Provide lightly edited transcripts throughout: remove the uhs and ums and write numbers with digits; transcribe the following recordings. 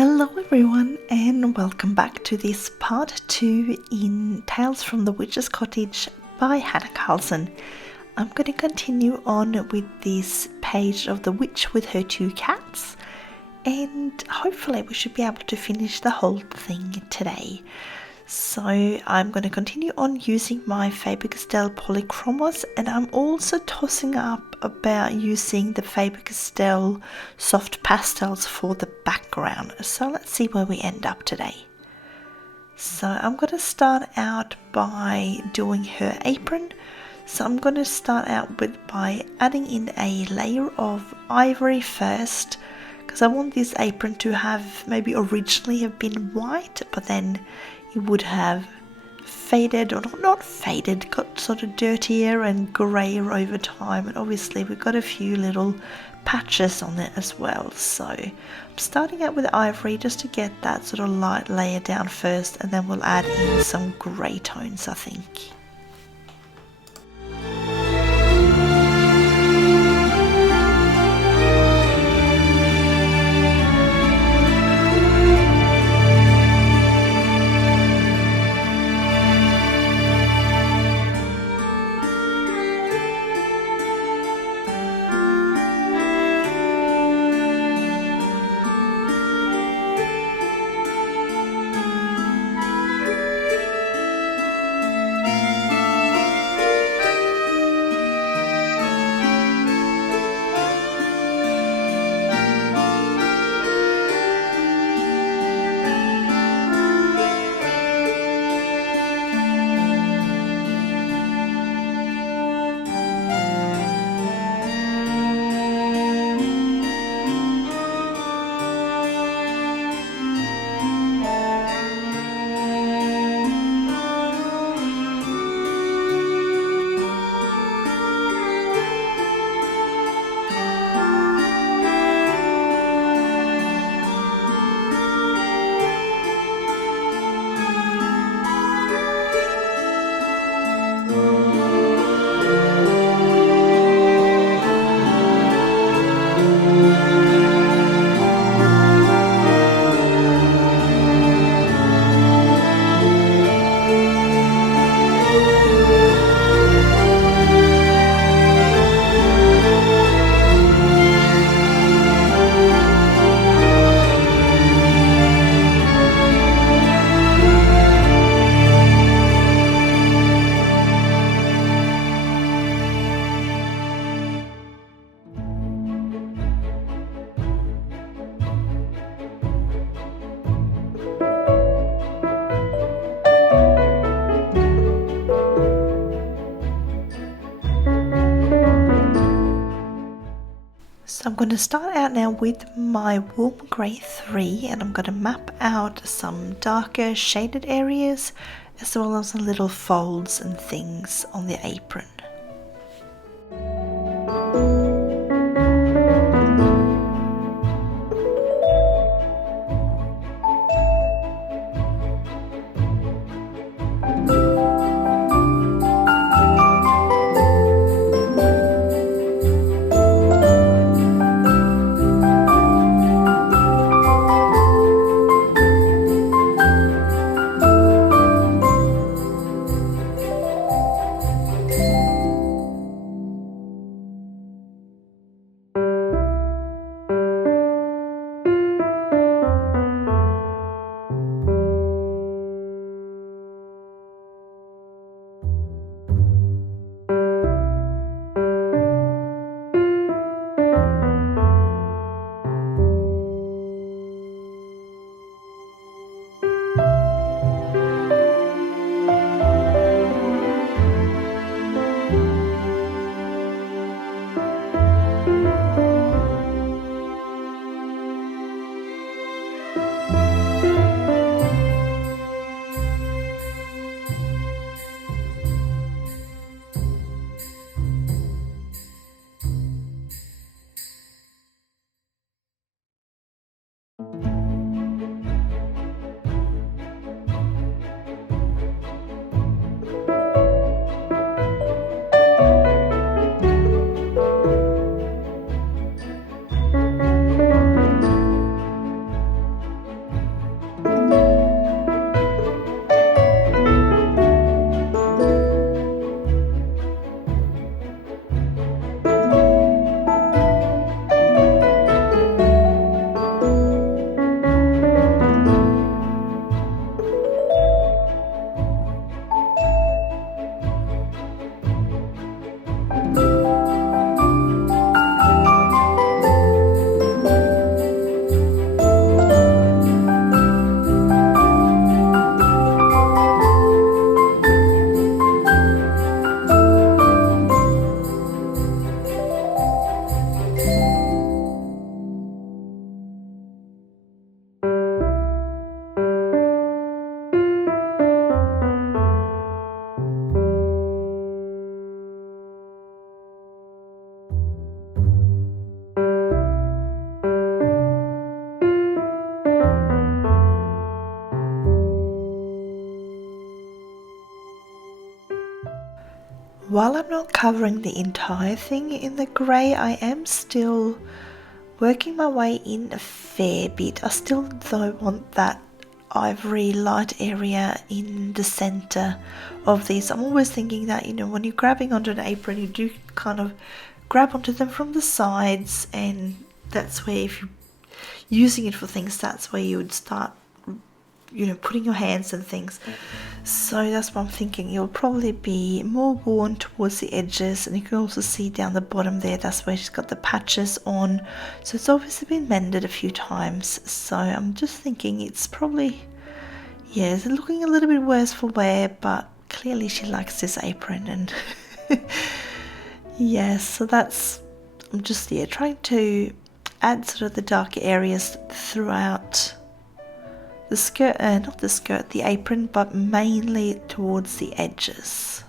Hello everyone and welcome back to this part 2 in Tales from the Witch's Cottage by Hanna Karlzon. I'm going to continue on with this page of the witch with her 2 cats, and hopefully we should be able to finish the whole thing today. So I'm going to continue on using my Faber-Castell Polychromos, and I'm also tossing up about using the Faber-Castell Soft Pastels for the background. So let's see where we end up today. So I'm going to start out by doing her apron. So I'm going to start out by adding in a layer of ivory first, because I want this apron to have maybe originally have been white, but then it would have faded, or not faded, got sort of dirtier and greyer over time, and obviously we've got a few little patches on it as well. So I'm starting out with ivory just to get that sort of light layer down first, and then we'll add in some grey tones, I think. So I'm going to start out now with my warm grey 3, and I'm going to map out some darker shaded areas as well as some little folds and things on the apron. while I'm not covering the entire thing in the grey, I am still working my way in a fair bit. I still though want that ivory light area in the center of these. I'm always thinking that, you know, when you're grabbing onto an apron, you do kind of grab onto them from the sides, and that's where, if you're using it for things, that's where you would start, you know, putting your hands and things. So that's what I'm thinking. It'll probably be more worn towards the edges, and you can also see down the bottom there, that's where she's got the patches on. So it's obviously been mended a few times. So I'm just thinking it's probably, yeah, it's looking a little bit worse for wear, but clearly she likes this apron. And yeah, so that's, I'm just, yeah, trying to add sort of the darker areas throughout the skirt, not the skirt, the apron, but mainly towards the edges.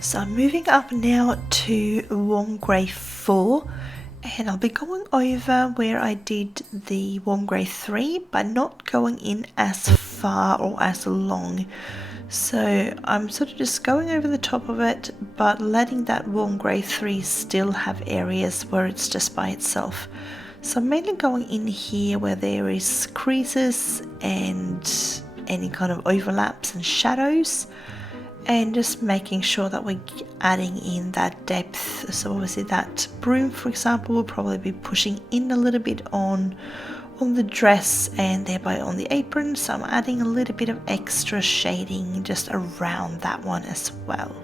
So I'm moving up now to Warm Grey 4, and I'll be going over where I did the Warm Grey 3, but not going in as far or as long. So I'm sort of just going over the top of it, but letting that Warm Grey 3 still have areas where it's just by itself. So I'm mainly going in here where there is creases and any kind of overlaps and shadows, and just making sure that we're adding in that depth. So obviously that broom, for example, will probably be pushing in a little bit on the dress and thereby on the apron. So I'm adding a little bit of extra shading just around that one as well.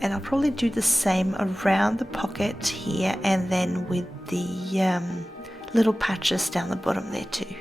And I'll probably do the same around the pocket here, and then with the little patches down the bottom there too.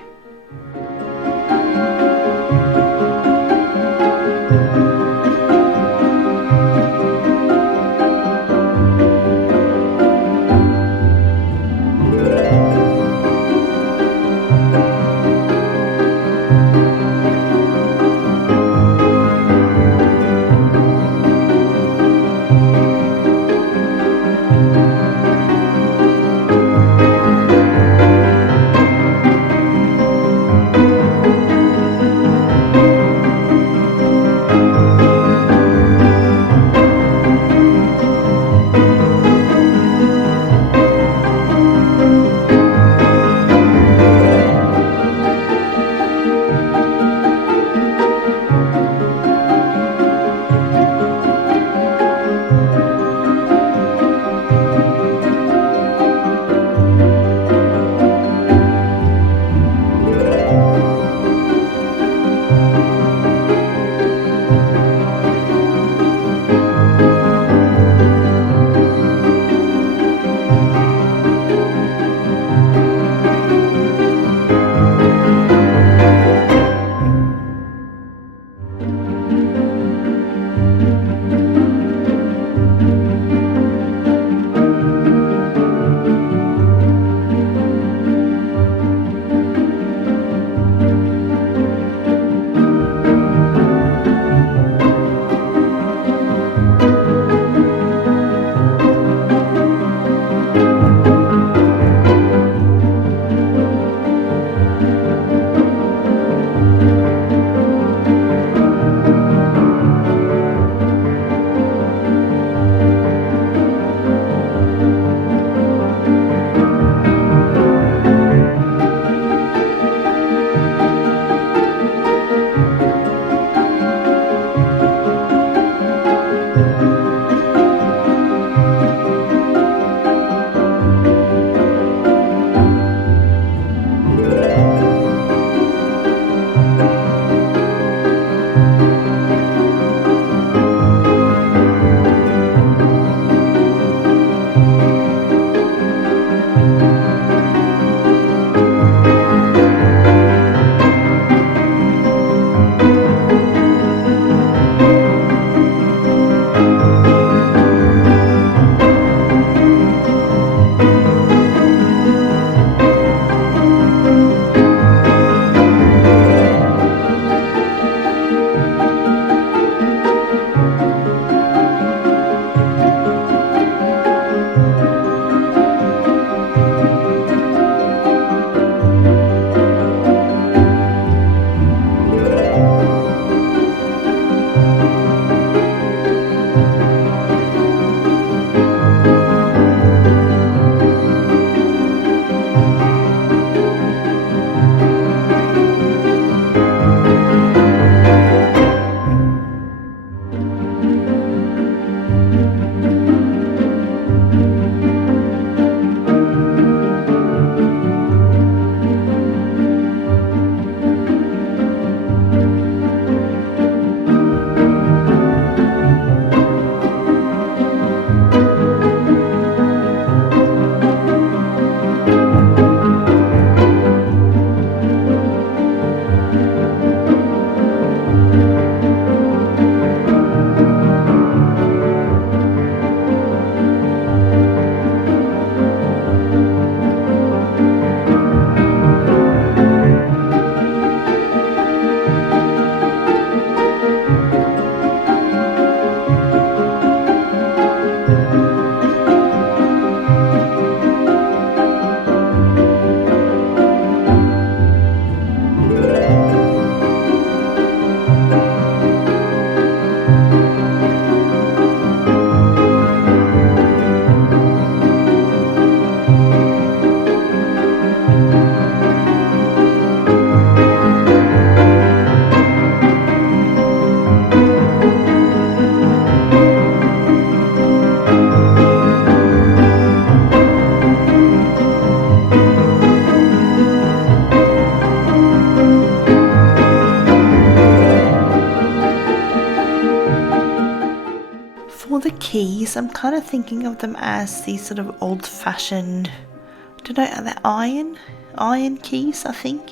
keys, I'm kind of thinking of them as these sort of old-fashioned, I don't know, are they iron keys, I think.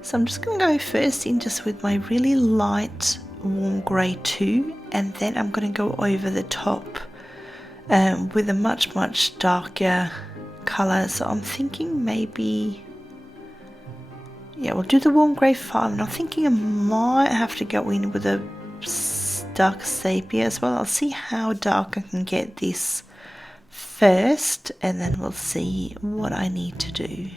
So I'm just going to go first in just with my really light warm grey 2, and then I'm going to go over the top with a much darker colour. So I'm thinking maybe, yeah, we'll do the warm grey 5, and I'm thinking I might have to go in with a dark sepia as well. I'll see how dark I can get this first, and then we'll see what I need to do.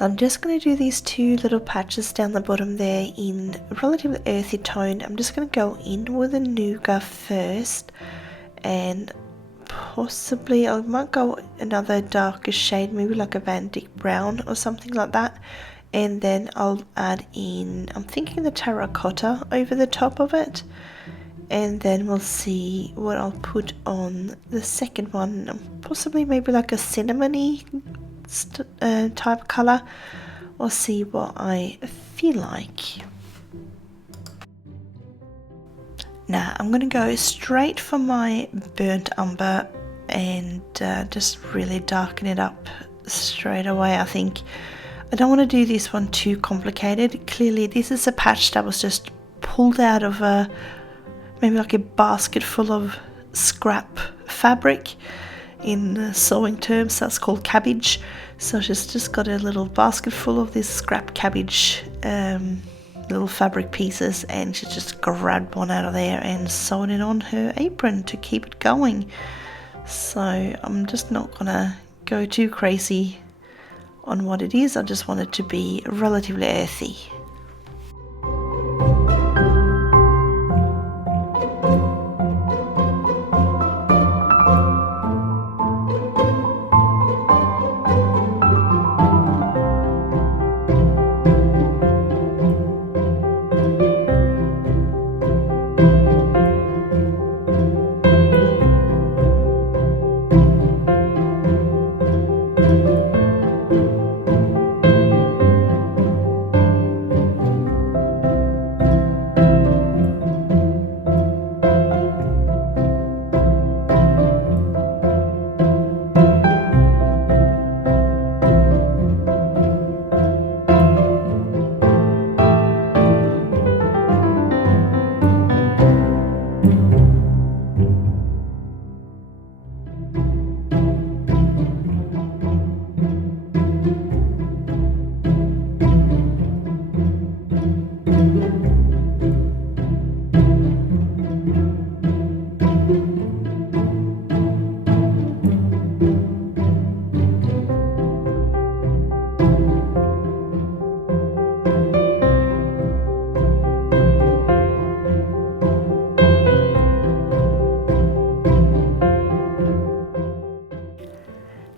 I'm just going to do these 2 little patches down the bottom there in a relatively earthy tone. I'm just going to go in with a Nougat first, and possibly I might go another darker shade, maybe like a Van-Dyck brown or something like that, and then I'll add in, I'm thinking the Terracotta over the top of it, and then we'll see what I'll put on the second one, possibly maybe like a cinnamony type colour, or see what I feel like. Now I'm going to go straight for my burnt umber and just really darken it up straight away. I think I don't want to do this one too complicated. Clearly this is a patch that was just pulled out of maybe like a basket full of scrap fabric. In sewing terms, that's called cabbage. So she's just got a little basket full of this scrap cabbage little fabric pieces, and she just grabbed one out of there and sewn it on her apron to keep it going. So I'm just not gonna go too crazy on what it is. I just want it to be relatively earthy.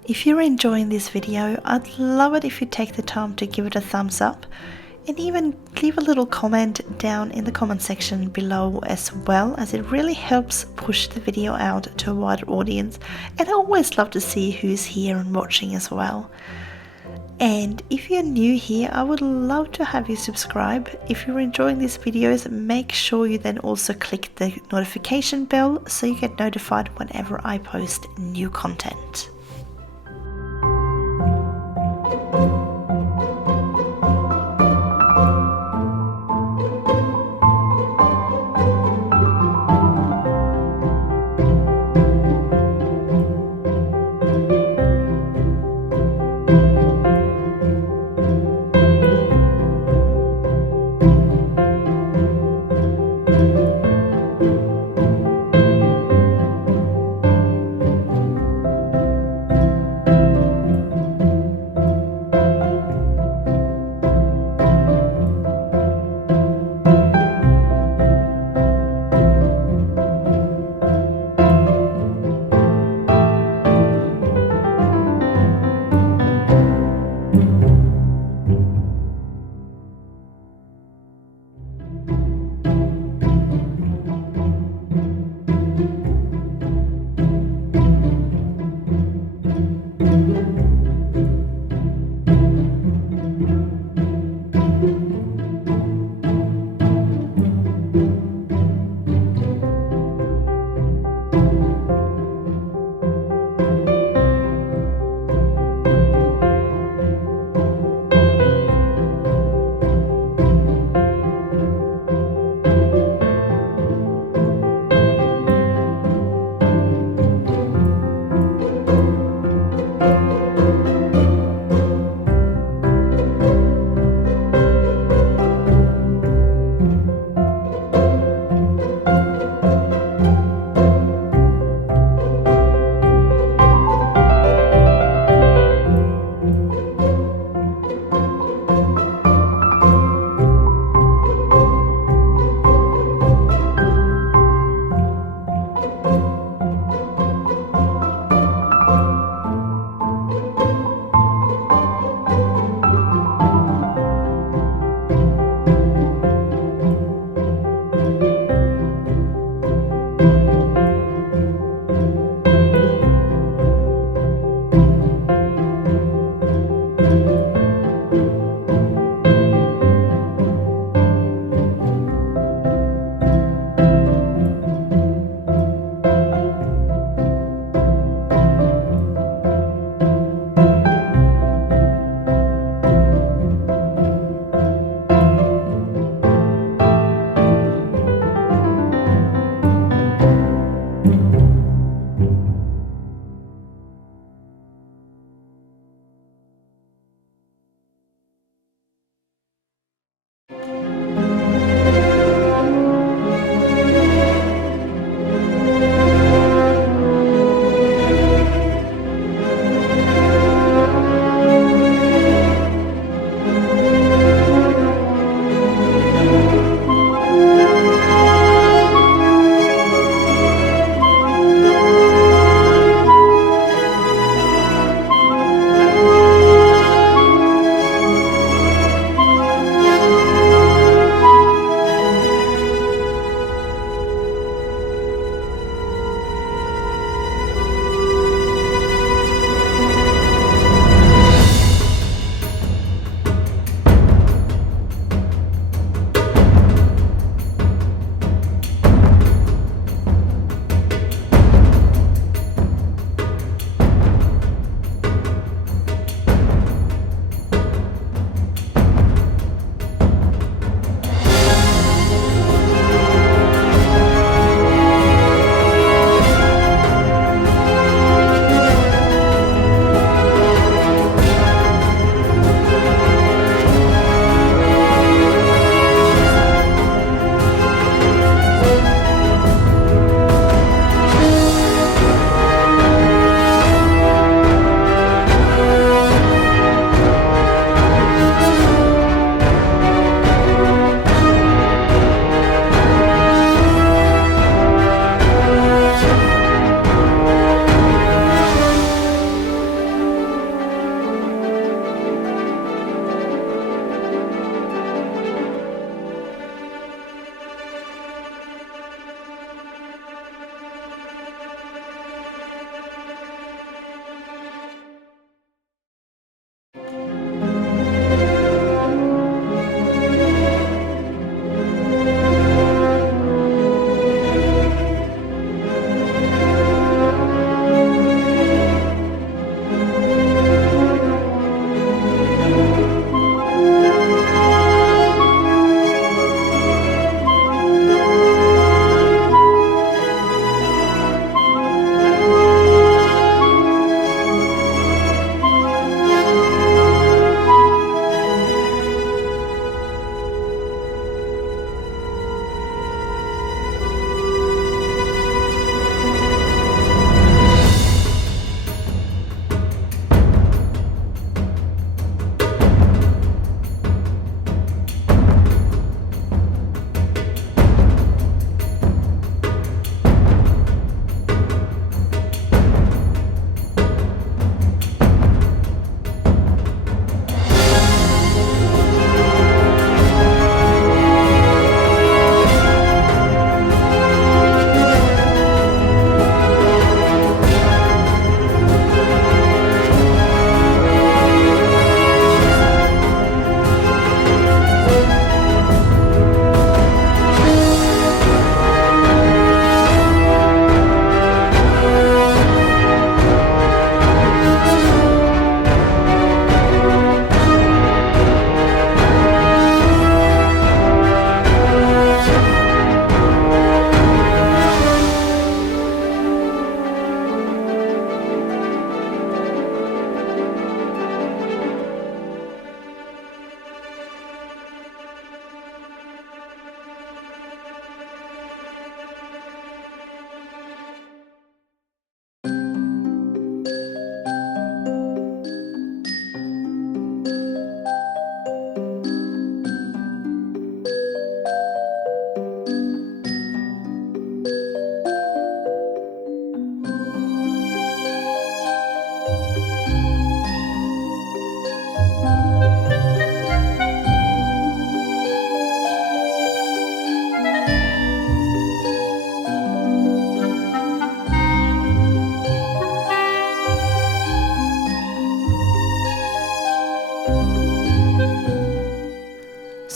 If you're enjoying this video, I'd love it if you take the time to give it a thumbs up. And even leave a little comment down in the comment section below as well, as it really helps push the video out to a wider audience. And I always love to see who's here and watching as well. And if you're new here, I would love to have you subscribe. If you're enjoying these videos, make sure you then also click the notification bell so you get notified whenever I post new content.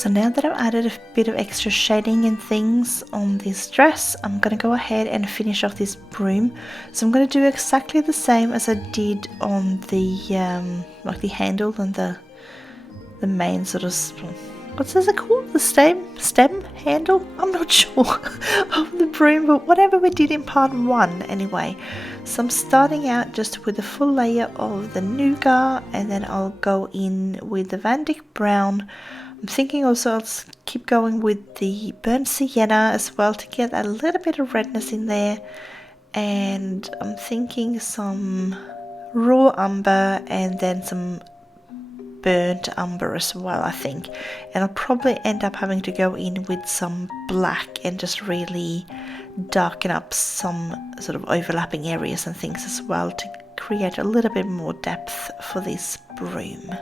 So now that I've added a bit of extra shading and things on this dress, I'm going to go ahead and finish off this broom. So I'm going to do exactly the same as I did on the like the handle and the main sort of, what's it called? The stem handle? I'm not sure of the broom, but whatever we did in part 1 anyway. So I'm starting out just with a full layer of the Nougat, and then I'll go in with the Van-Dyck brown. I'm thinking also I'll keep going with the burnt sienna as well to get a little bit of redness in there. And I'm thinking some raw umber and then some burnt umber as well, I think. And I'll probably end up having to go in with some black and just really darken up some sort of overlapping areas and things as well to create a little bit more depth for this broom.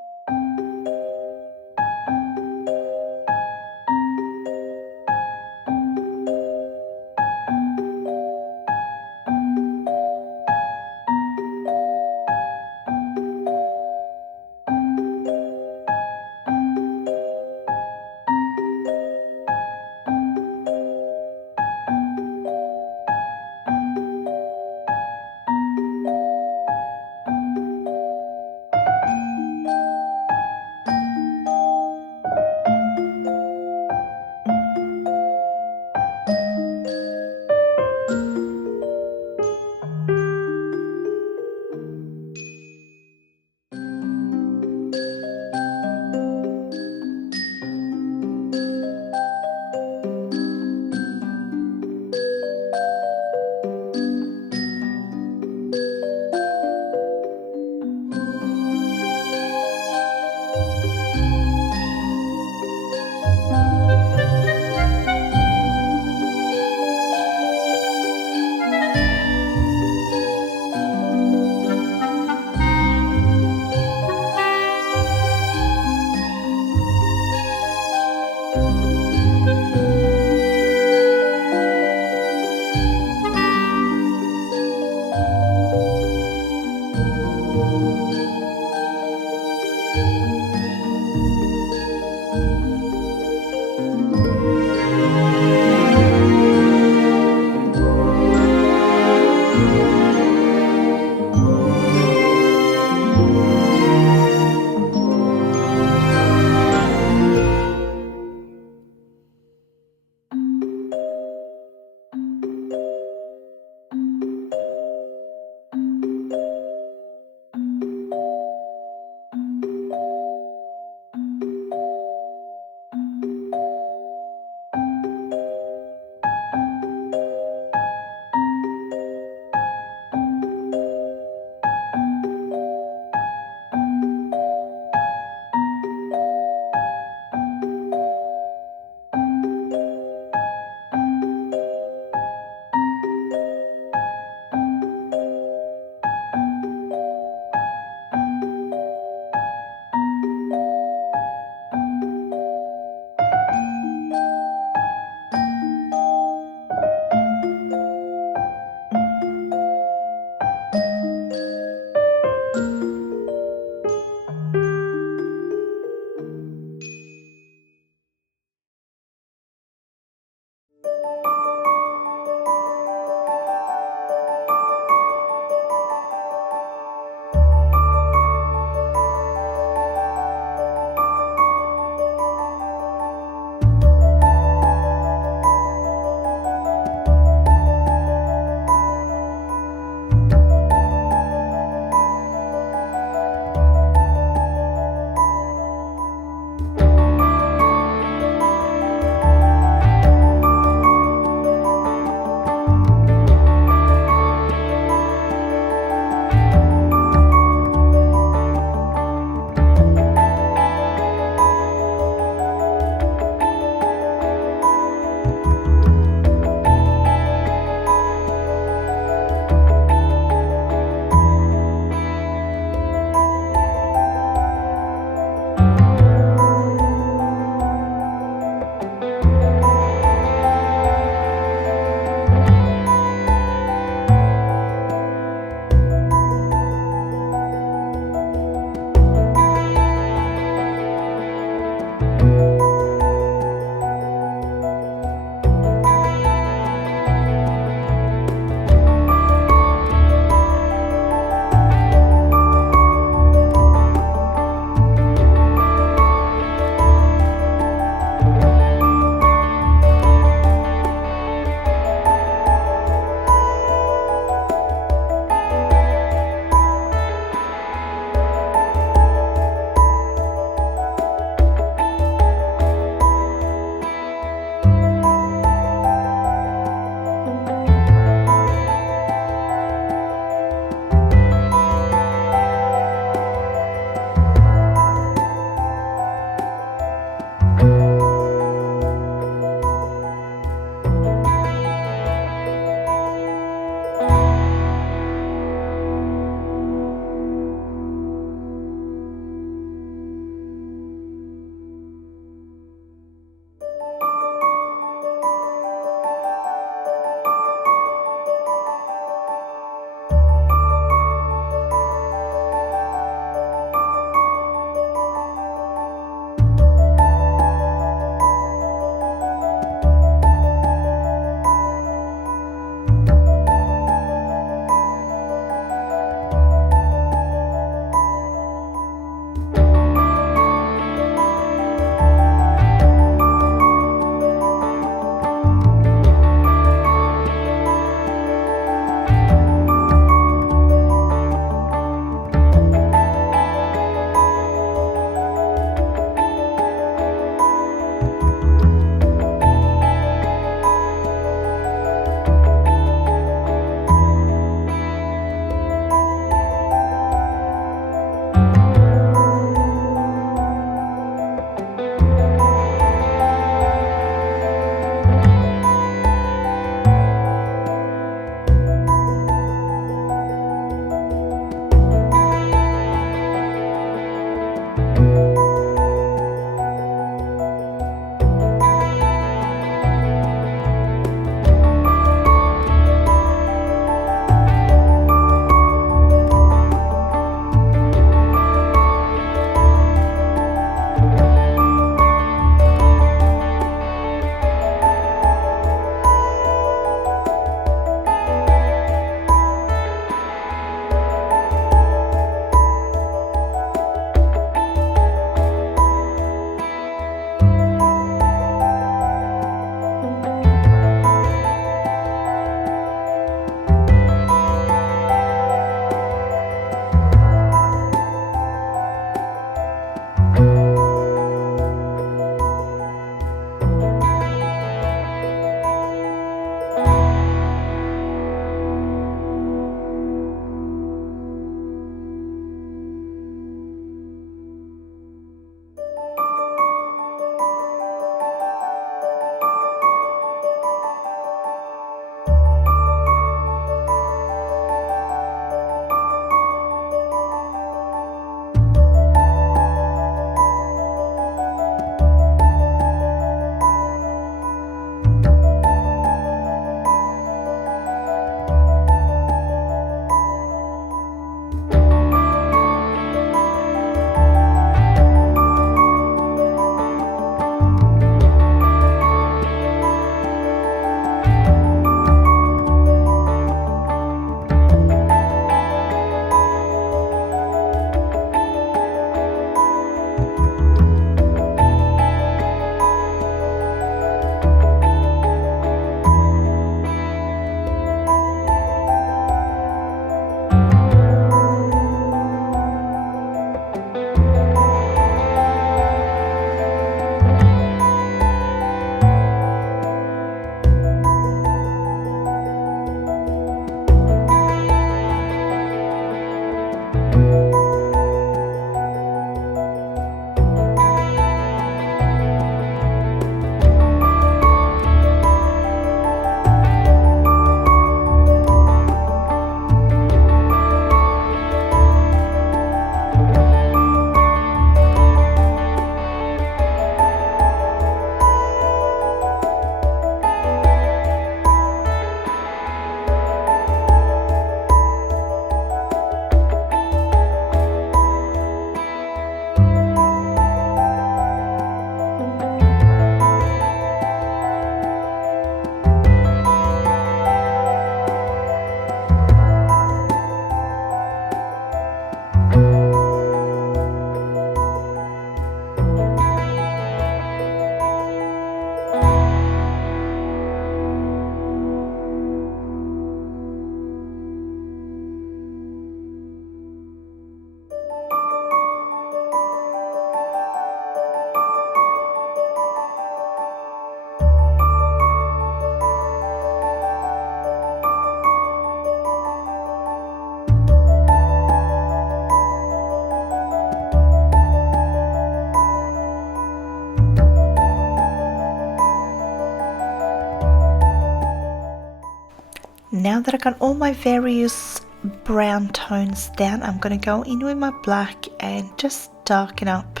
Now that I got all my various brown tones down, I'm going to go in with my black and just darken up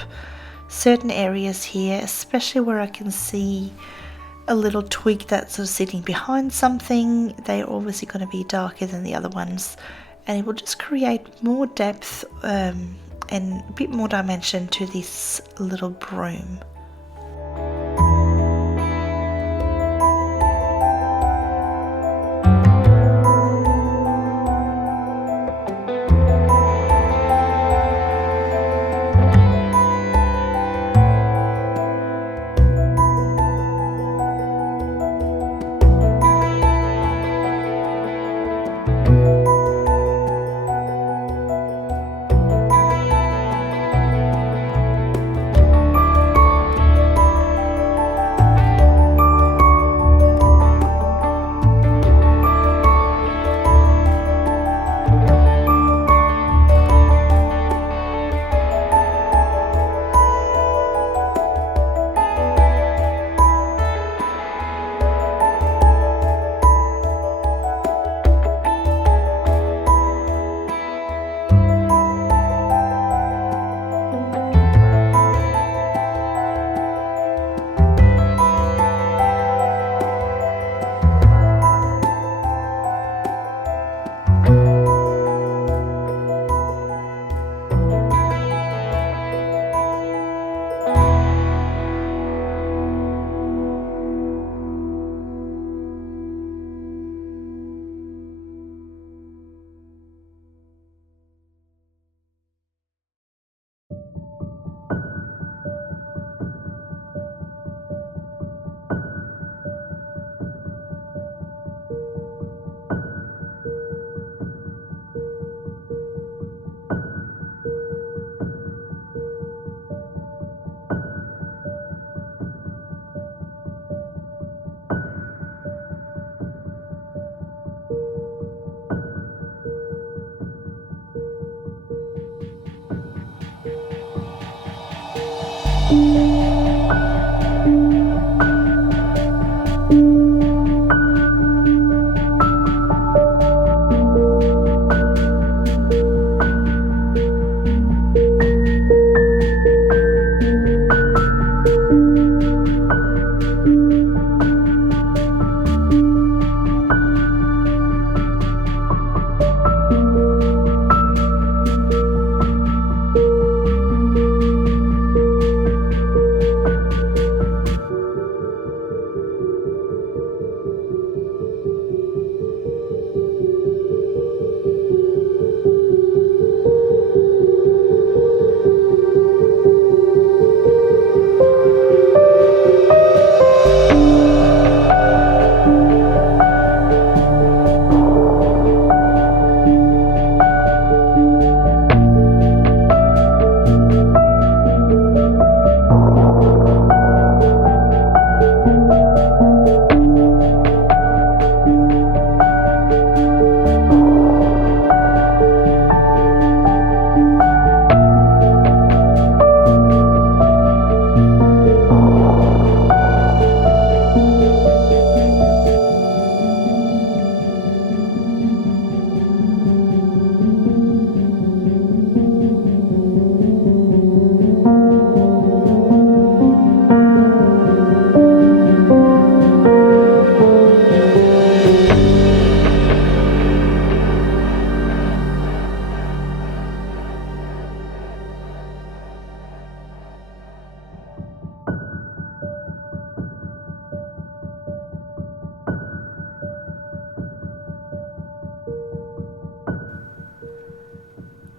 certain areas here, especially where I can see a little twig that's sort of sitting behind something. They're obviously going to be darker than the other ones, and it will just create more depth and a bit more dimension to this little broom.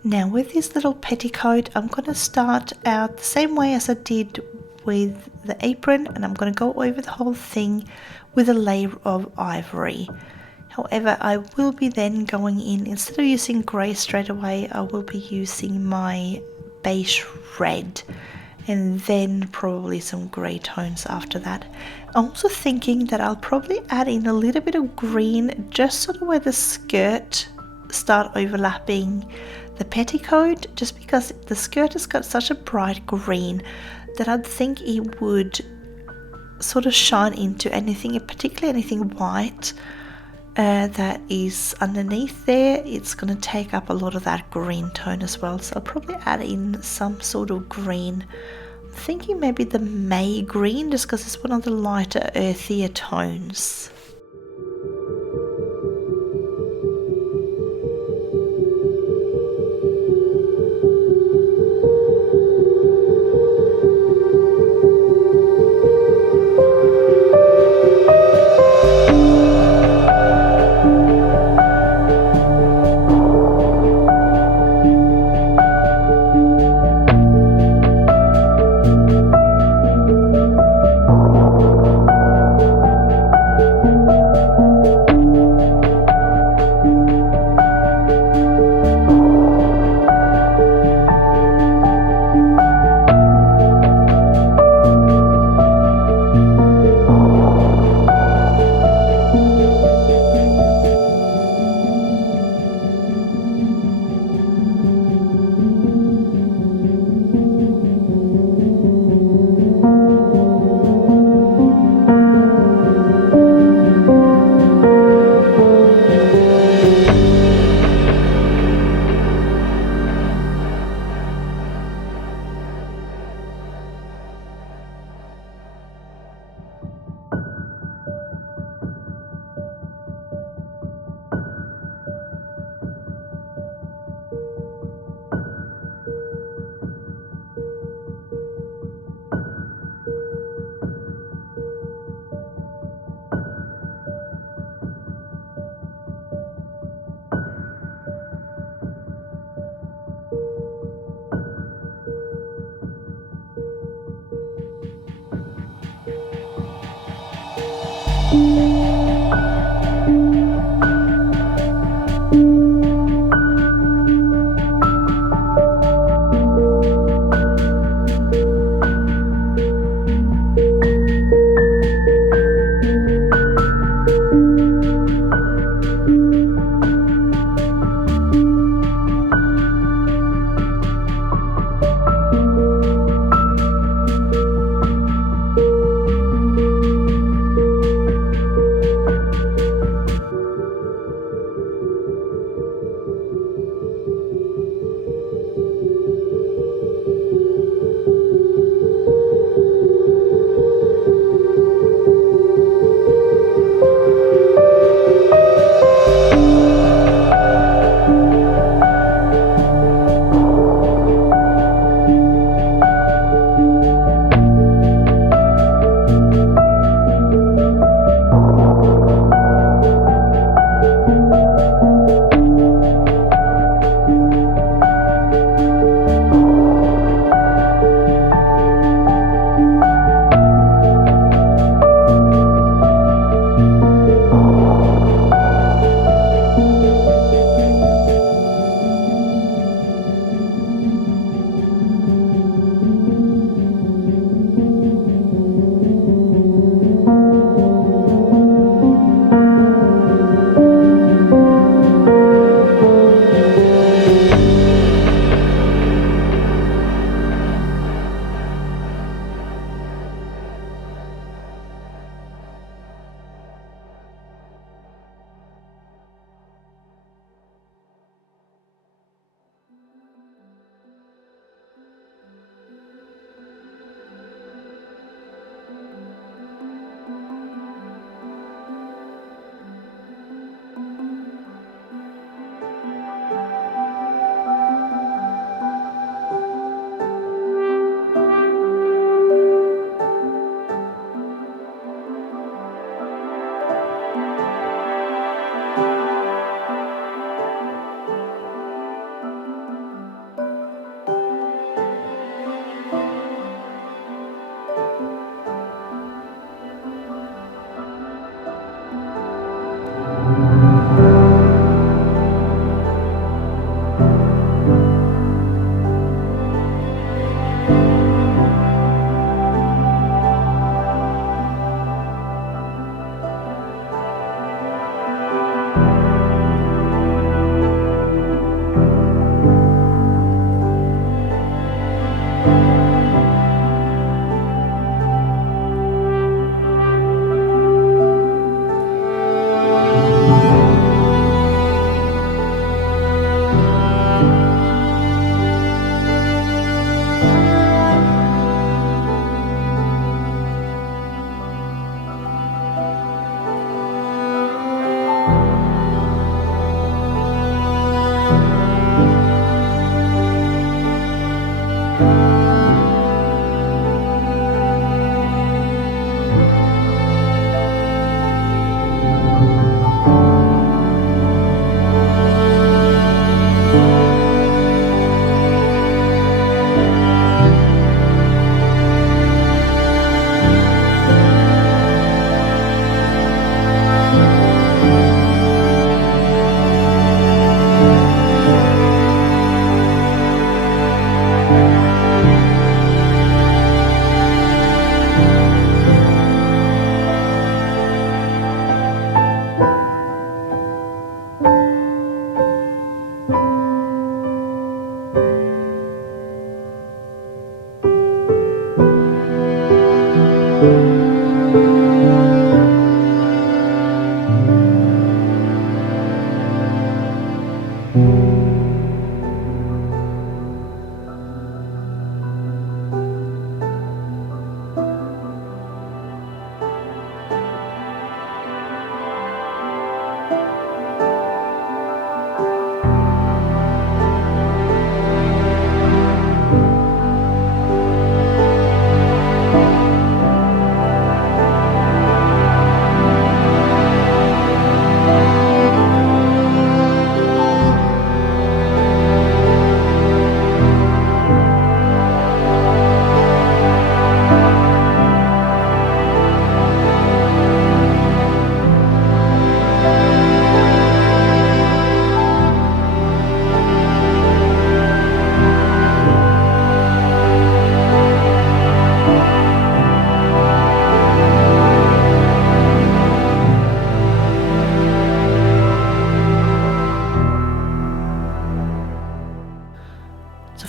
Now with this little petticoat, I'm going to start out the same way as I did with the apron, and I'm going to go over the whole thing with a layer of ivory. However, I will be then going in, instead of using grey straight away, I will be using my beige red and then probably some grey tones after that. I'm also thinking that I'll probably add in a little bit of green, just sort of where the skirt start overlapping the petticoat, just because the skirt has got such a bright green that I'd think it would sort of shine into anything, particularly anything white, that is underneath there, it's going to take up a lot of that green tone as well. So I'll probably add in some sort of green. I'm thinking maybe the May green, just because it's one of the lighter, earthier tones.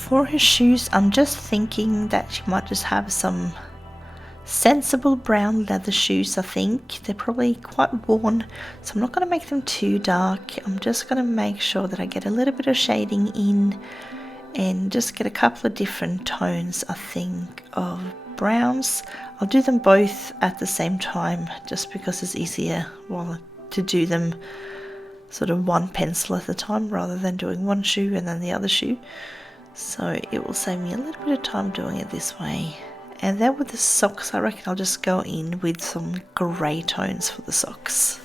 For her shoes, I'm just thinking that she might just have some sensible brown leather shoes. I think they're probably quite worn, so I'm not going to make them too dark. I'm just going to make sure that I get a little bit of shading in and just get a couple of different tones, I think, of browns. I'll do them both at the same time just because it's easier to do them sort of one pencil at a time rather than doing one shoe and then the other shoe. So it will save me a little bit of time doing it this way. And then with the socks, I reckon I'll just go in with some grey tones for the socks.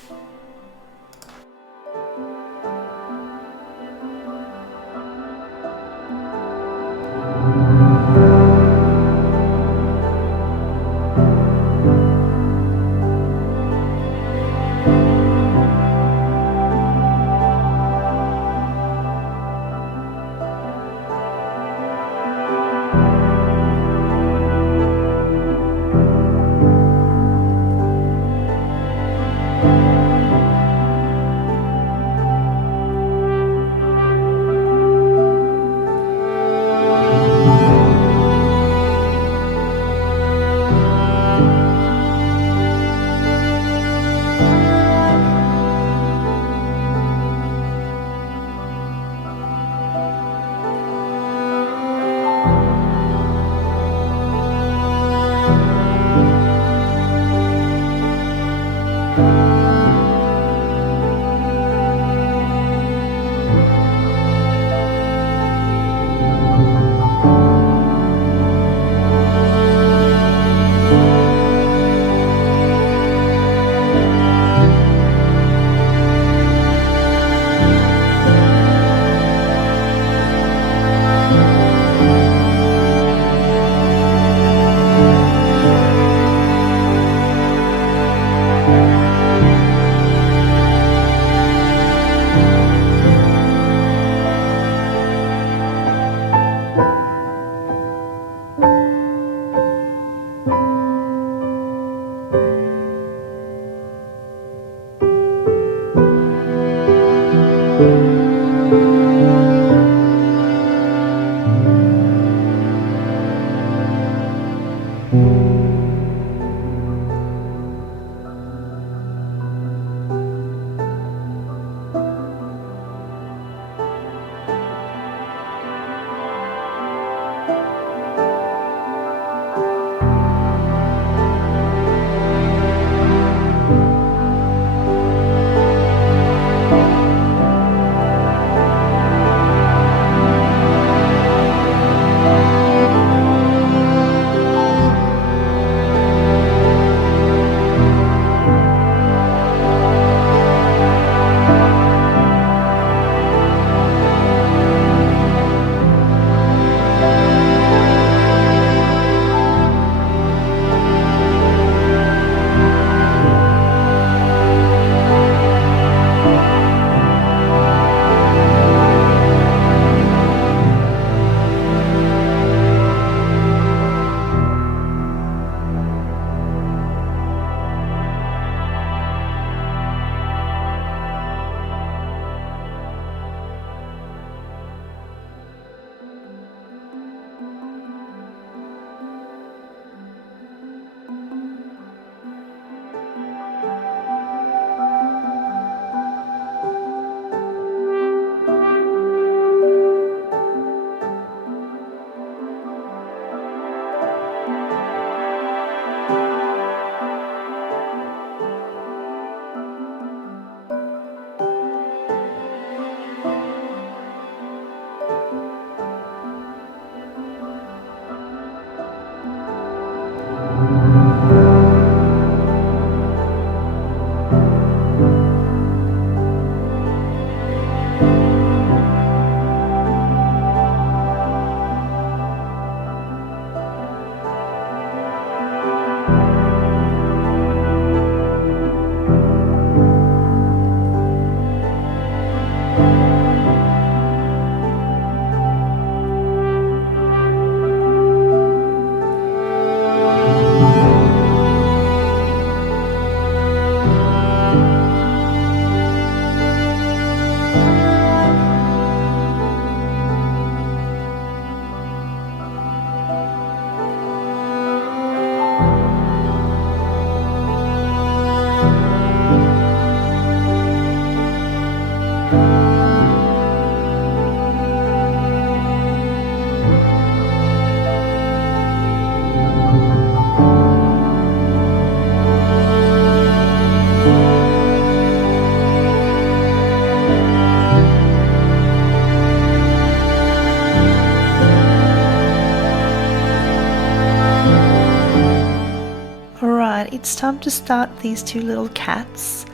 time to start these two little cats.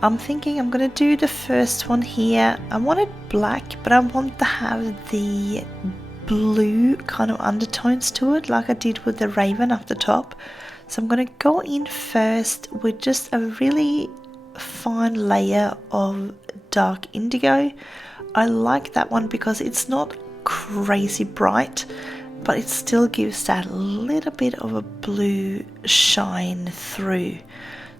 I'm thinking I'm going to do the first one here. I want it black, but I want to have the blue kind of undertones to it, like I did with the raven up the top. So I'm going to go in first with just a really fine layer of dark indigo. I like that one because it's not crazy bright, but it still gives that little bit of a blue shine through.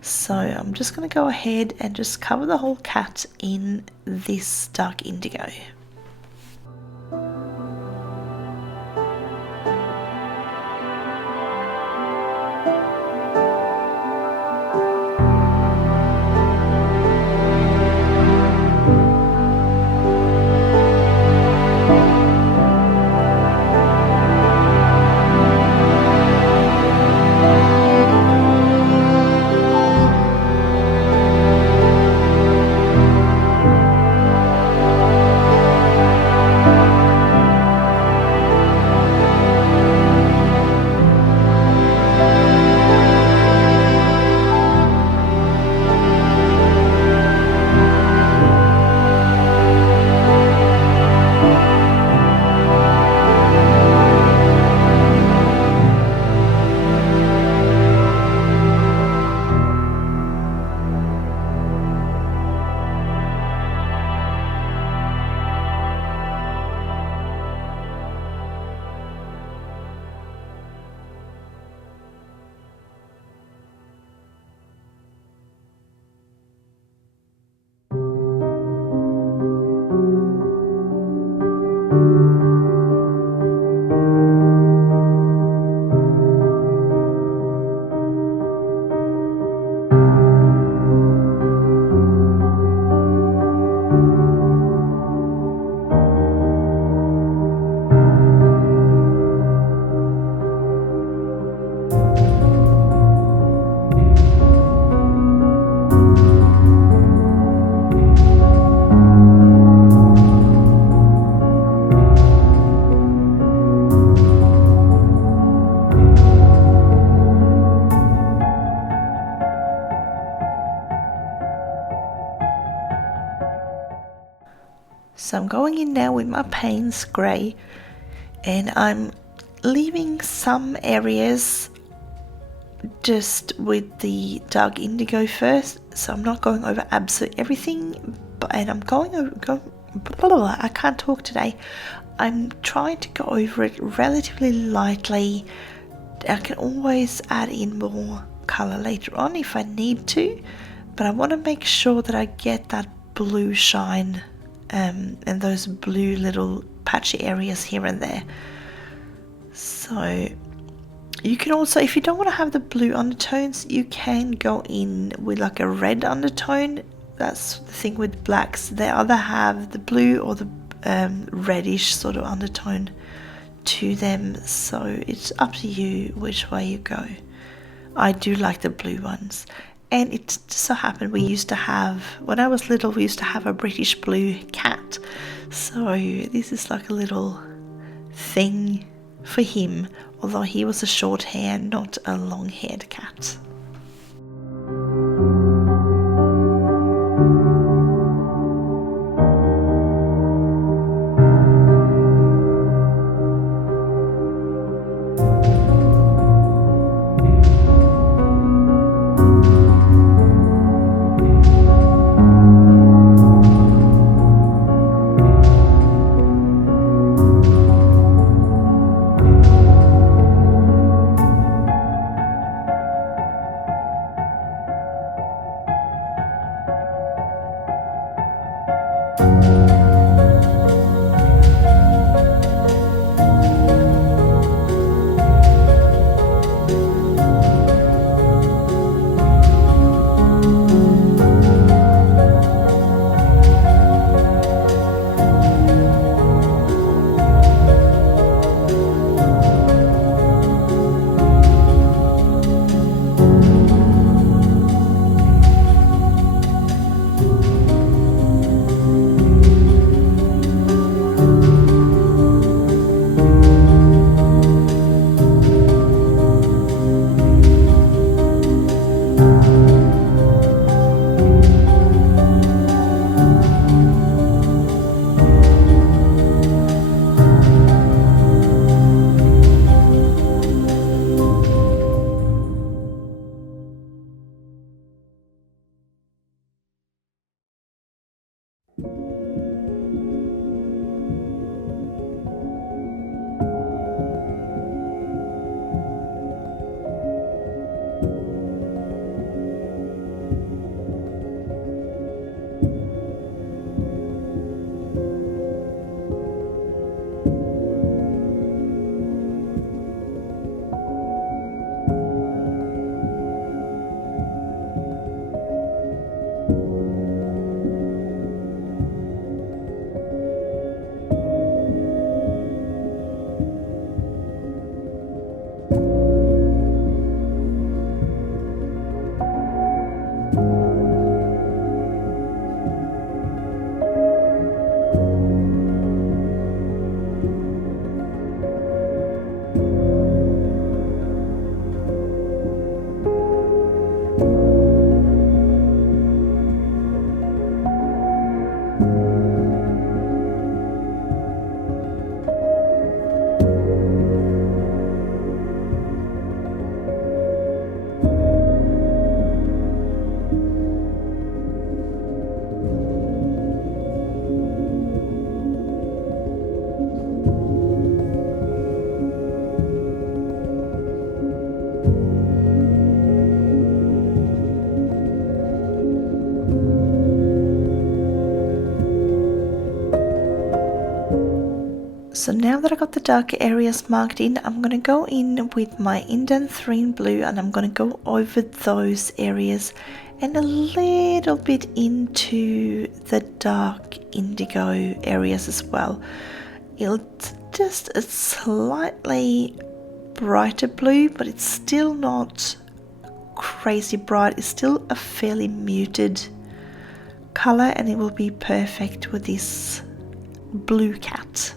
So I'm just going to go ahead and just cover the whole cat in this dark indigo. So I'm going in now with my Payne's grey, and I'm leaving some areas just with the dark indigo first. So I'm not going over absolutely everything, and I'm going over, I can't talk today. I'm trying to go over it relatively lightly. I can always add in more colour later on if I need to, but I want to make sure that I get that blue shine and those blue little patchy areas here and there. So you can also, if you don't want to have the blue undertones, you can go in with like a red undertone. That's the thing with blacks, they either have the blue or the reddish sort of undertone to them, so it's up to you which way you go. I do like the blue ones. And it just so happened we used to have, when I was little, we used to have a British blue cat. So this is like a little thing for him, although he was a short hair, not a long haired cat. So now that I got the darker areas marked in, I'm going to go in with my Indanthrene Blue and I'm going to go over those areas and a little bit into the dark indigo areas as well. It's just a slightly brighter blue, but it's still not crazy bright. It's still a fairly muted color and it will be perfect with this blue cat.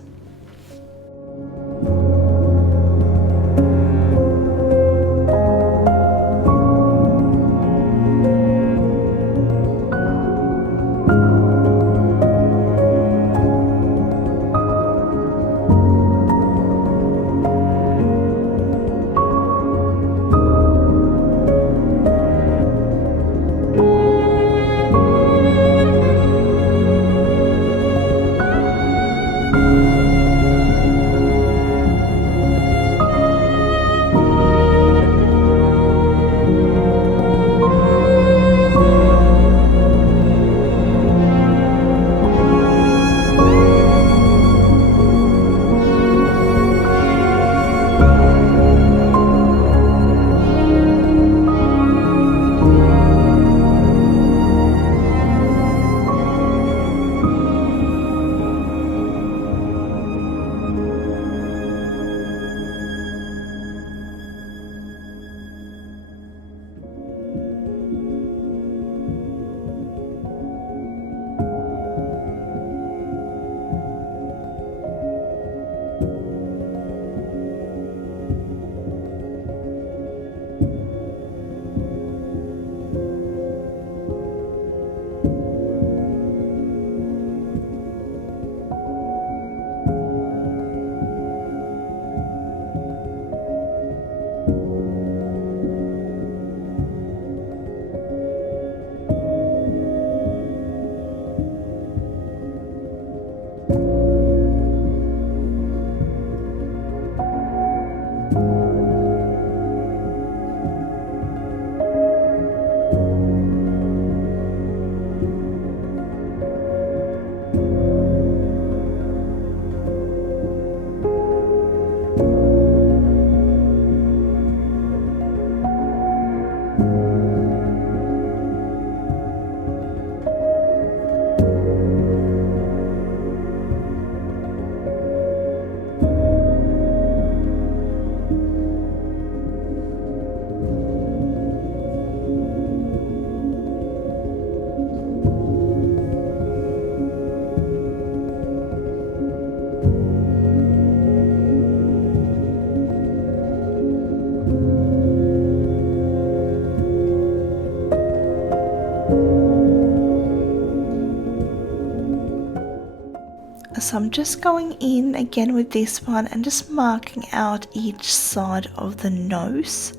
So I'm just going in again with this one and just marking out each side of the nose.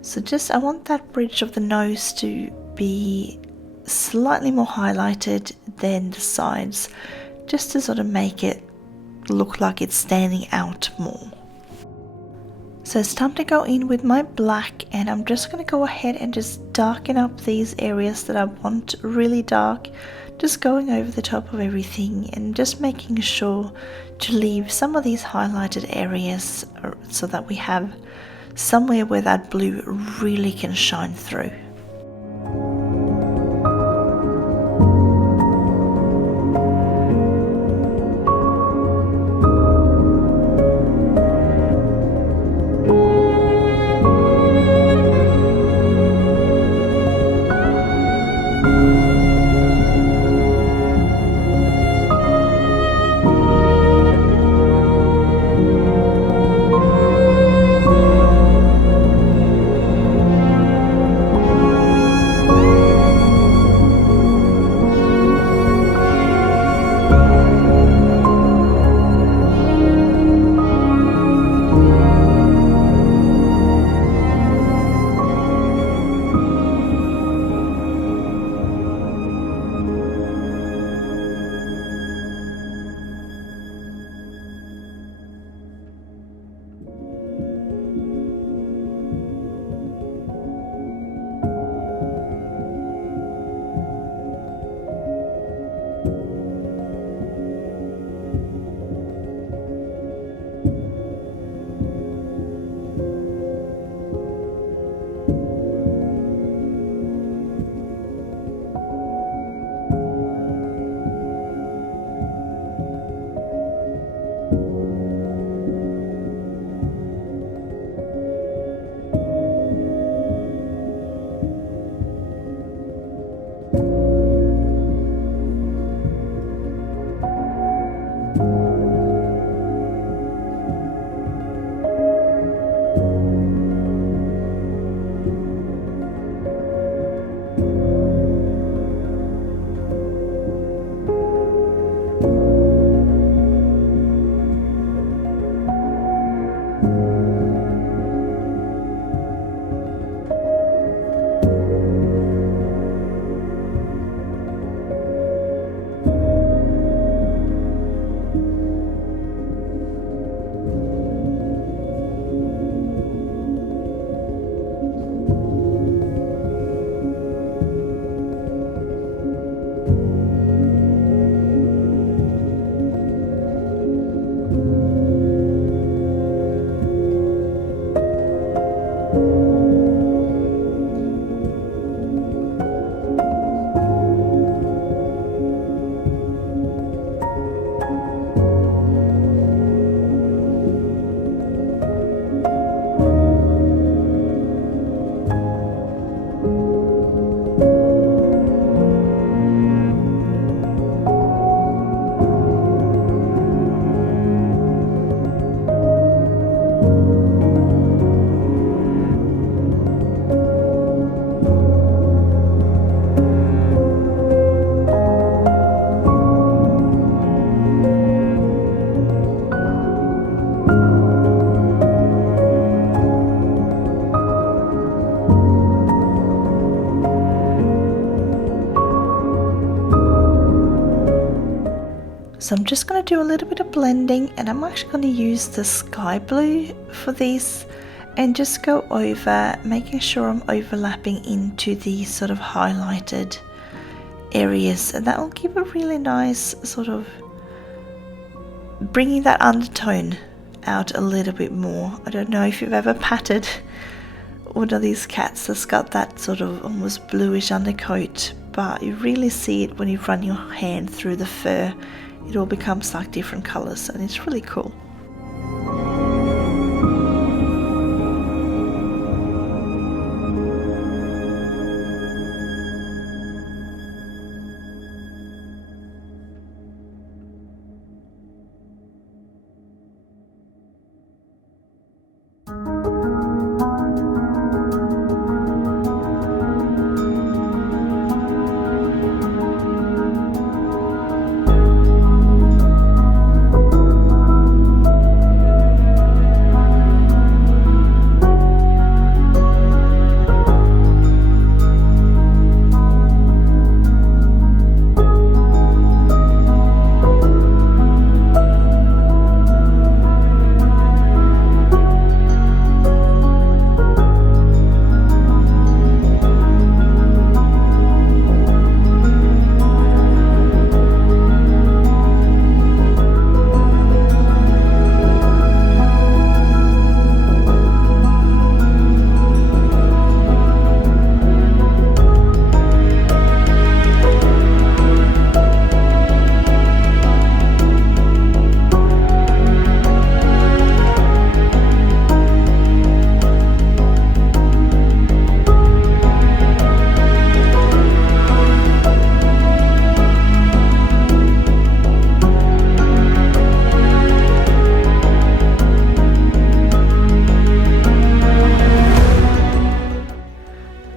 So I want that bridge of the nose to be slightly more highlighted than the sides, just to sort of make it look like it's standing out more. So it's time to go in with my black, and I'm just going to go ahead and just darken up these areas that I want really dark, just going over the top of everything and just making sure to leave some of these highlighted areas so that we have somewhere where that blue really can shine through. So I'm just going to do a little bit of blending, and I'm actually going to use the sky blue for this and just go over, making sure I'm overlapping into the sort of highlighted areas, and that will give a really nice sort of bringing that undertone out a little bit more. I don't know if you've ever patted one of these cats that's got that sort of almost bluish undercoat, but you really see it when you run your hand through the fur. It all becomes like different colors, and it's really cool.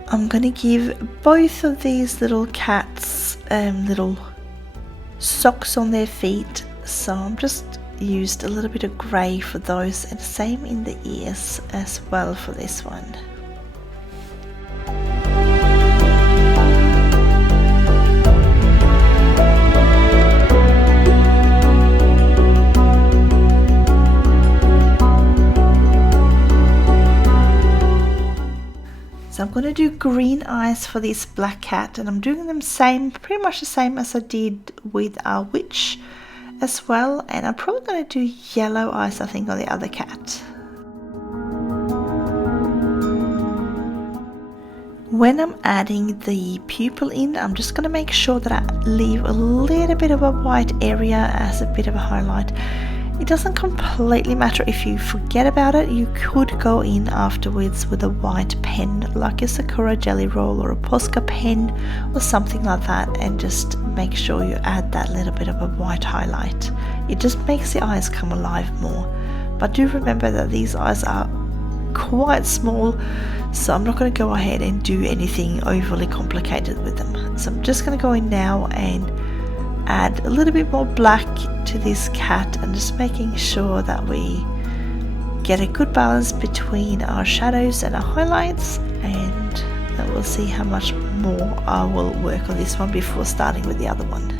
I'm gonna give both of these little cats little socks on their feet, so I'm just used a little bit of grey for those, and same in the ears as well for this one. So I'm going to do green eyes for this black cat, and I'm doing them pretty much the same as I did with our witch as well, and I'm probably going to do yellow eyes, I think, on the other cat. When I'm adding the pupil in, I'm just going to make sure that I leave a little bit of a white area as a bit of a highlight. It doesn't completely matter if you forget about it. You could go in afterwards with a white pen, like a Sakura Jelly Roll or a Posca pen or something like that, and just make sure you add that little bit of a white highlight. It just makes the eyes come alive more. But do remember that these eyes are quite small, so I'm not going to go ahead and do anything overly complicated with them. So I'm just going to go in now and add a little bit more black to this cat, and just making sure that we get a good balance between our shadows and our highlights, and then we'll see how much more I will work on this one before starting with the other one.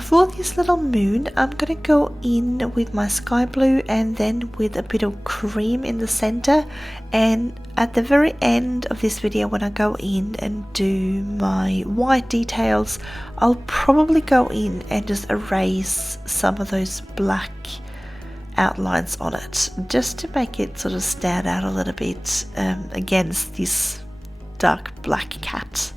For this little moon, I'm going to go in with my sky blue and then with a bit of cream in the center, and at the very end of this video when I go in and do my white details, I'll probably go in and just erase some of those black outlines on it, just to make it sort of stand out a little bit against this dark black cat.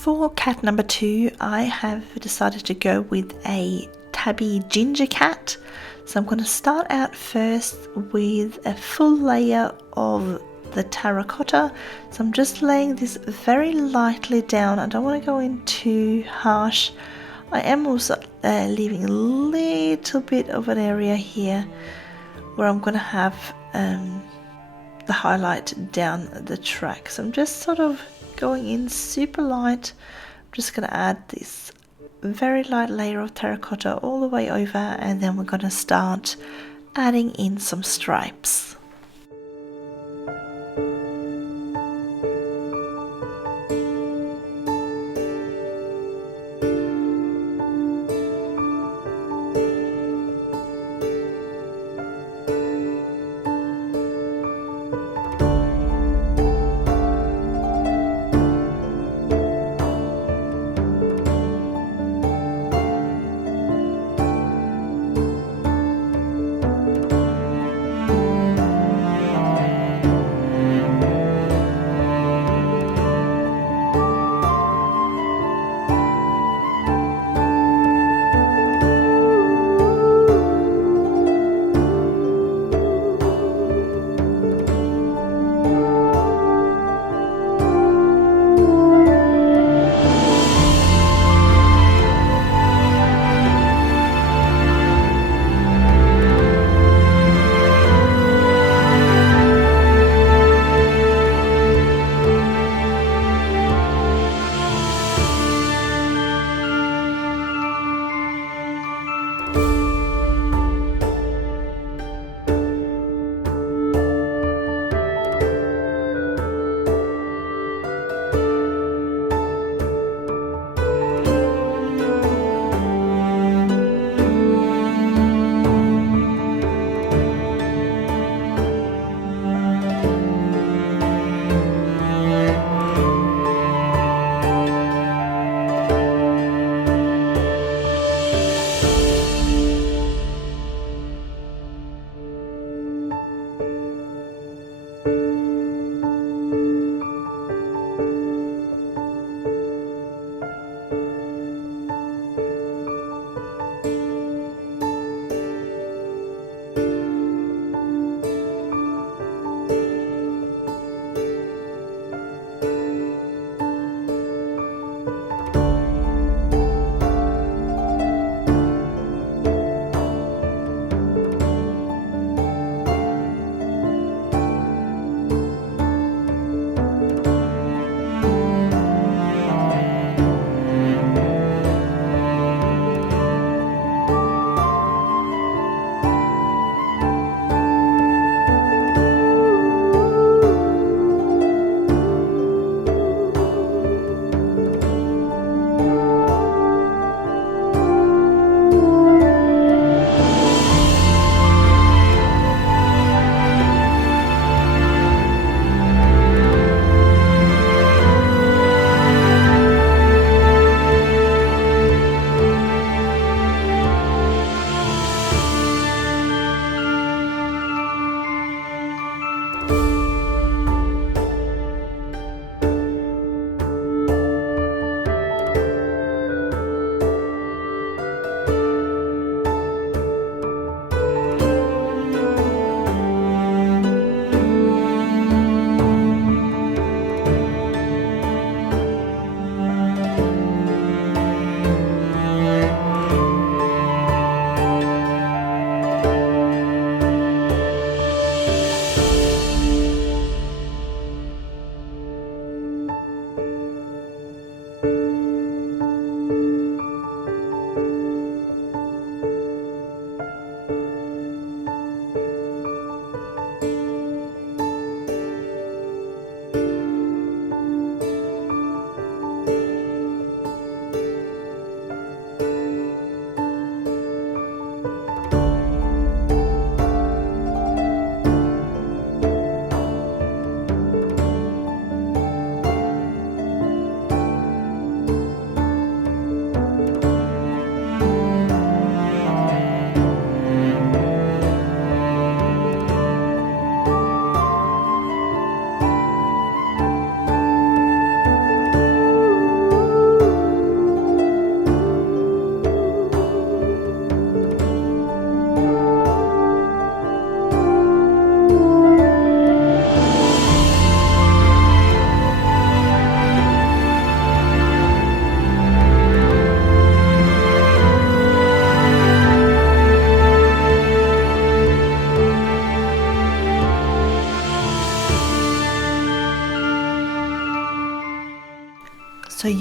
For cat number 2, I have decided to go with a tabby ginger cat. So I'm going to start out first with a full layer of the terracotta. So I'm just laying this very lightly down. I don't want to go in too harsh. I am also leaving a little bit of an area here where I'm going to have the highlight down the track. So I'm just sort of going in super light. I'm just going to add this very light layer of terracotta all the way over, and then we're going to start adding in some stripes.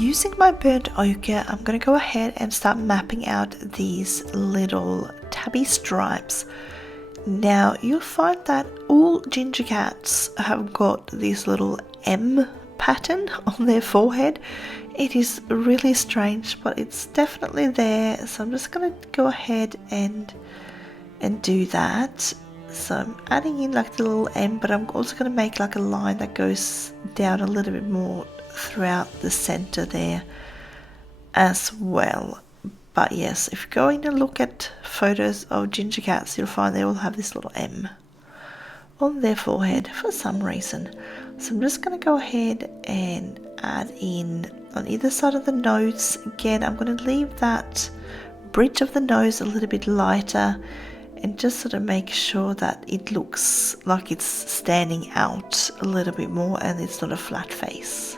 using my burnt ochre, I'm going to go ahead and start mapping out these little tabby stripes. Now you'll find that all ginger cats have got this little M pattern on their forehead. It is really strange, but it's definitely there, so I'm just going to go ahead and do that. So I'm adding in like the little M, but I'm also going to make like a line that goes down a little bit more throughout the center there as well. But yes, if you go in and look at photos of ginger cats, you'll find they all have this little M on their forehead for some reason. So I'm just going to go ahead and add in on either side of the nose. Again, I'm going to leave that bridge of the nose a little bit lighter and just sort of make sure that it looks like it's standing out a little bit more and it's not a flat face.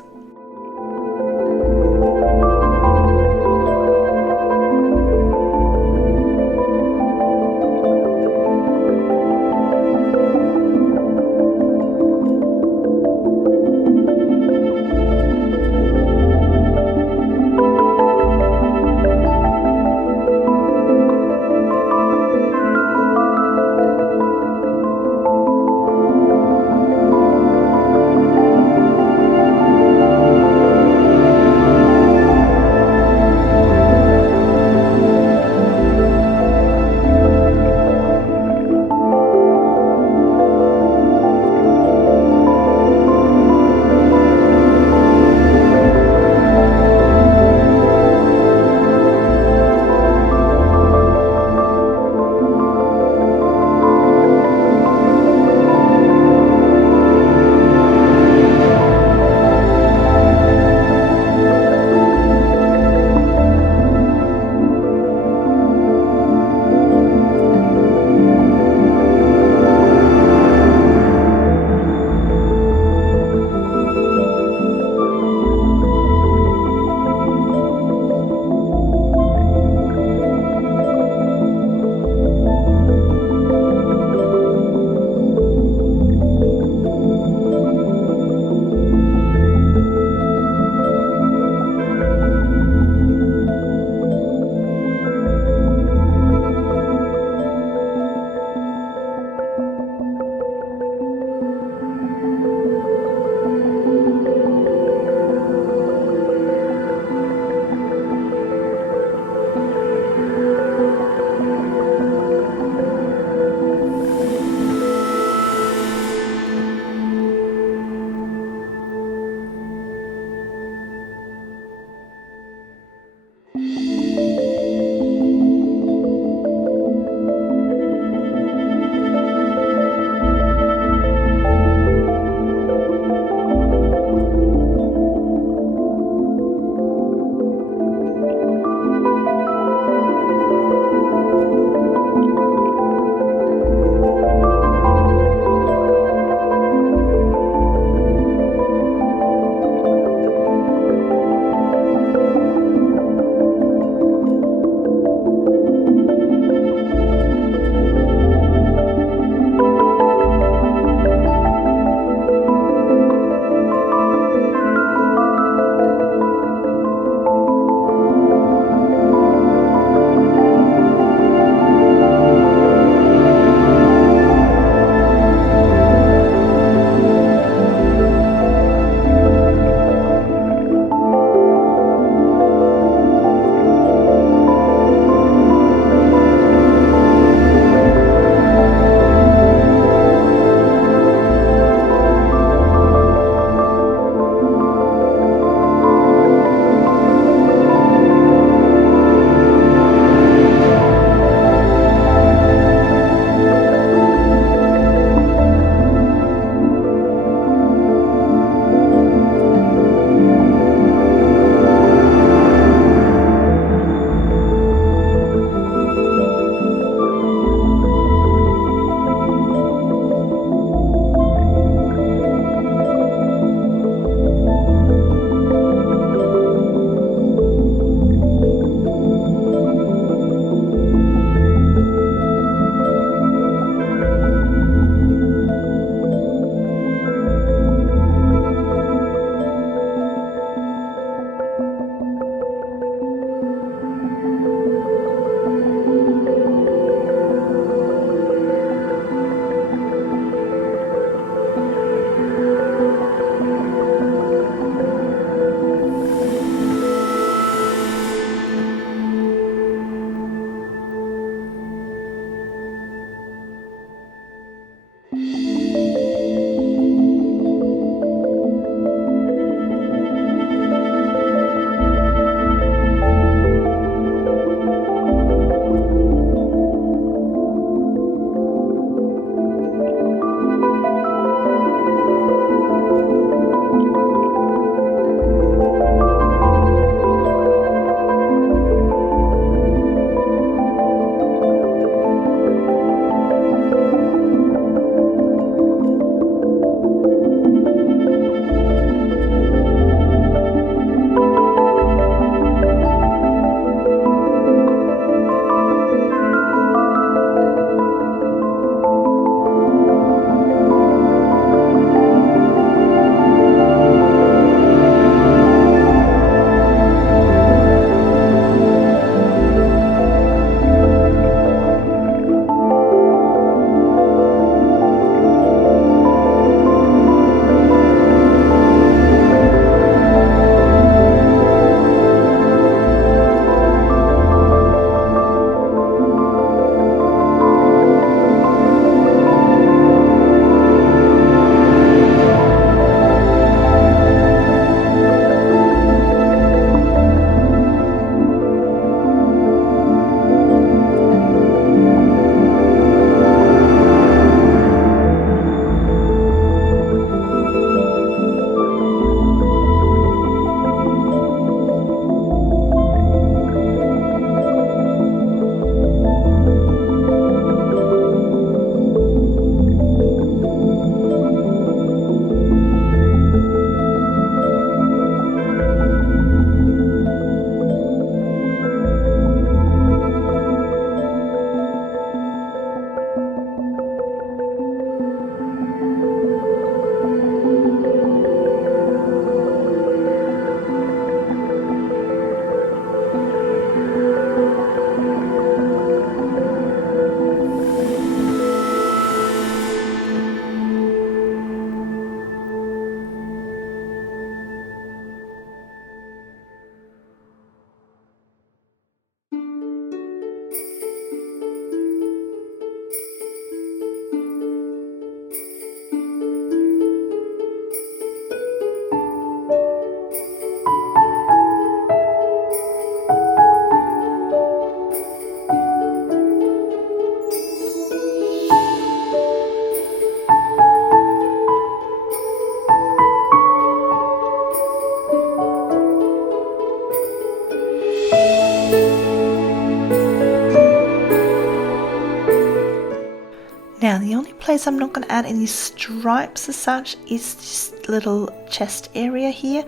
Now the only place I'm not going to add any stripes as such is this little chest area here.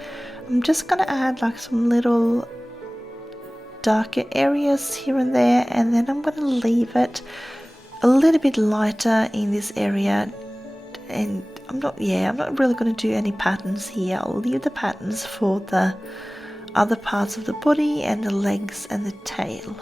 I'm just going to add like some little darker areas here and there, and then I'm going to leave it a little bit lighter in this area. And I'm not really going to do any patterns here. I'll leave the patterns for the other parts of the body and the legs and the tail.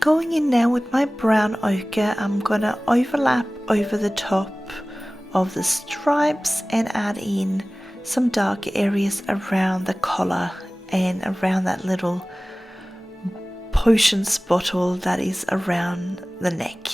Going in now with my brown ochre, I'm going to overlap over the top of the stripes and add in some dark areas around the collar and around that little potions bottle that is around the neck.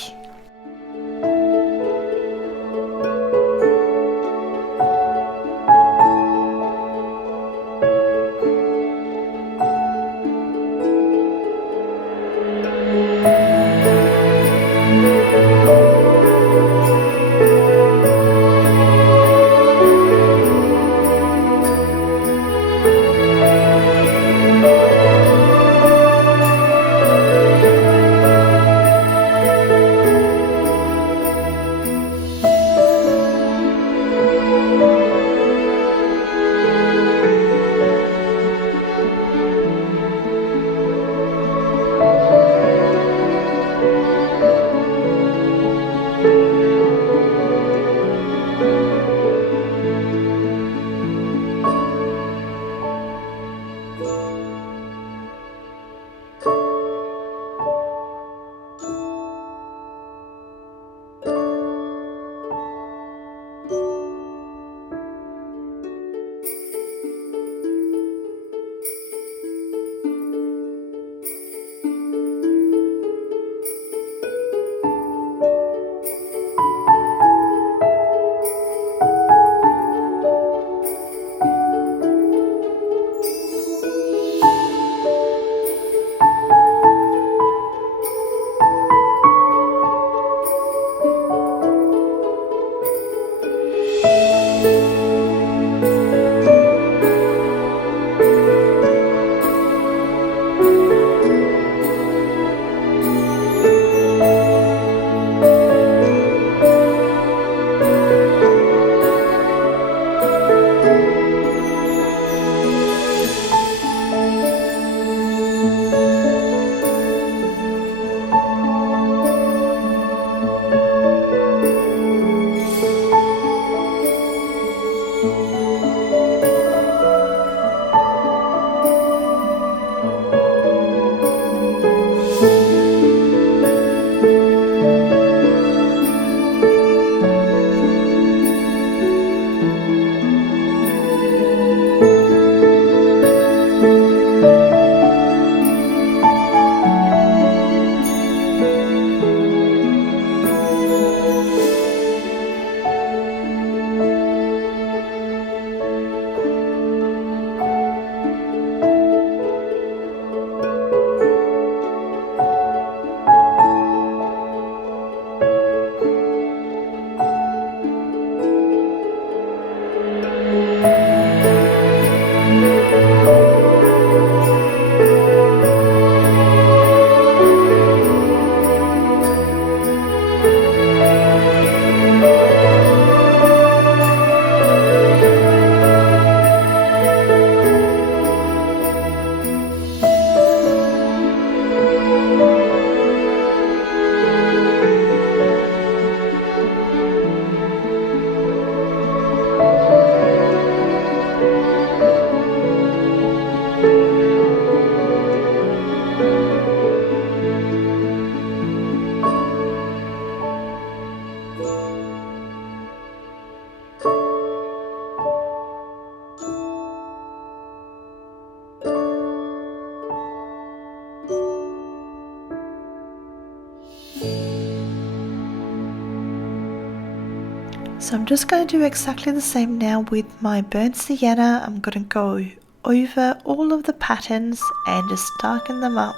So I'm just going to do exactly the same now with my burnt sienna. I'm going to go over all of the patterns and just darken them up.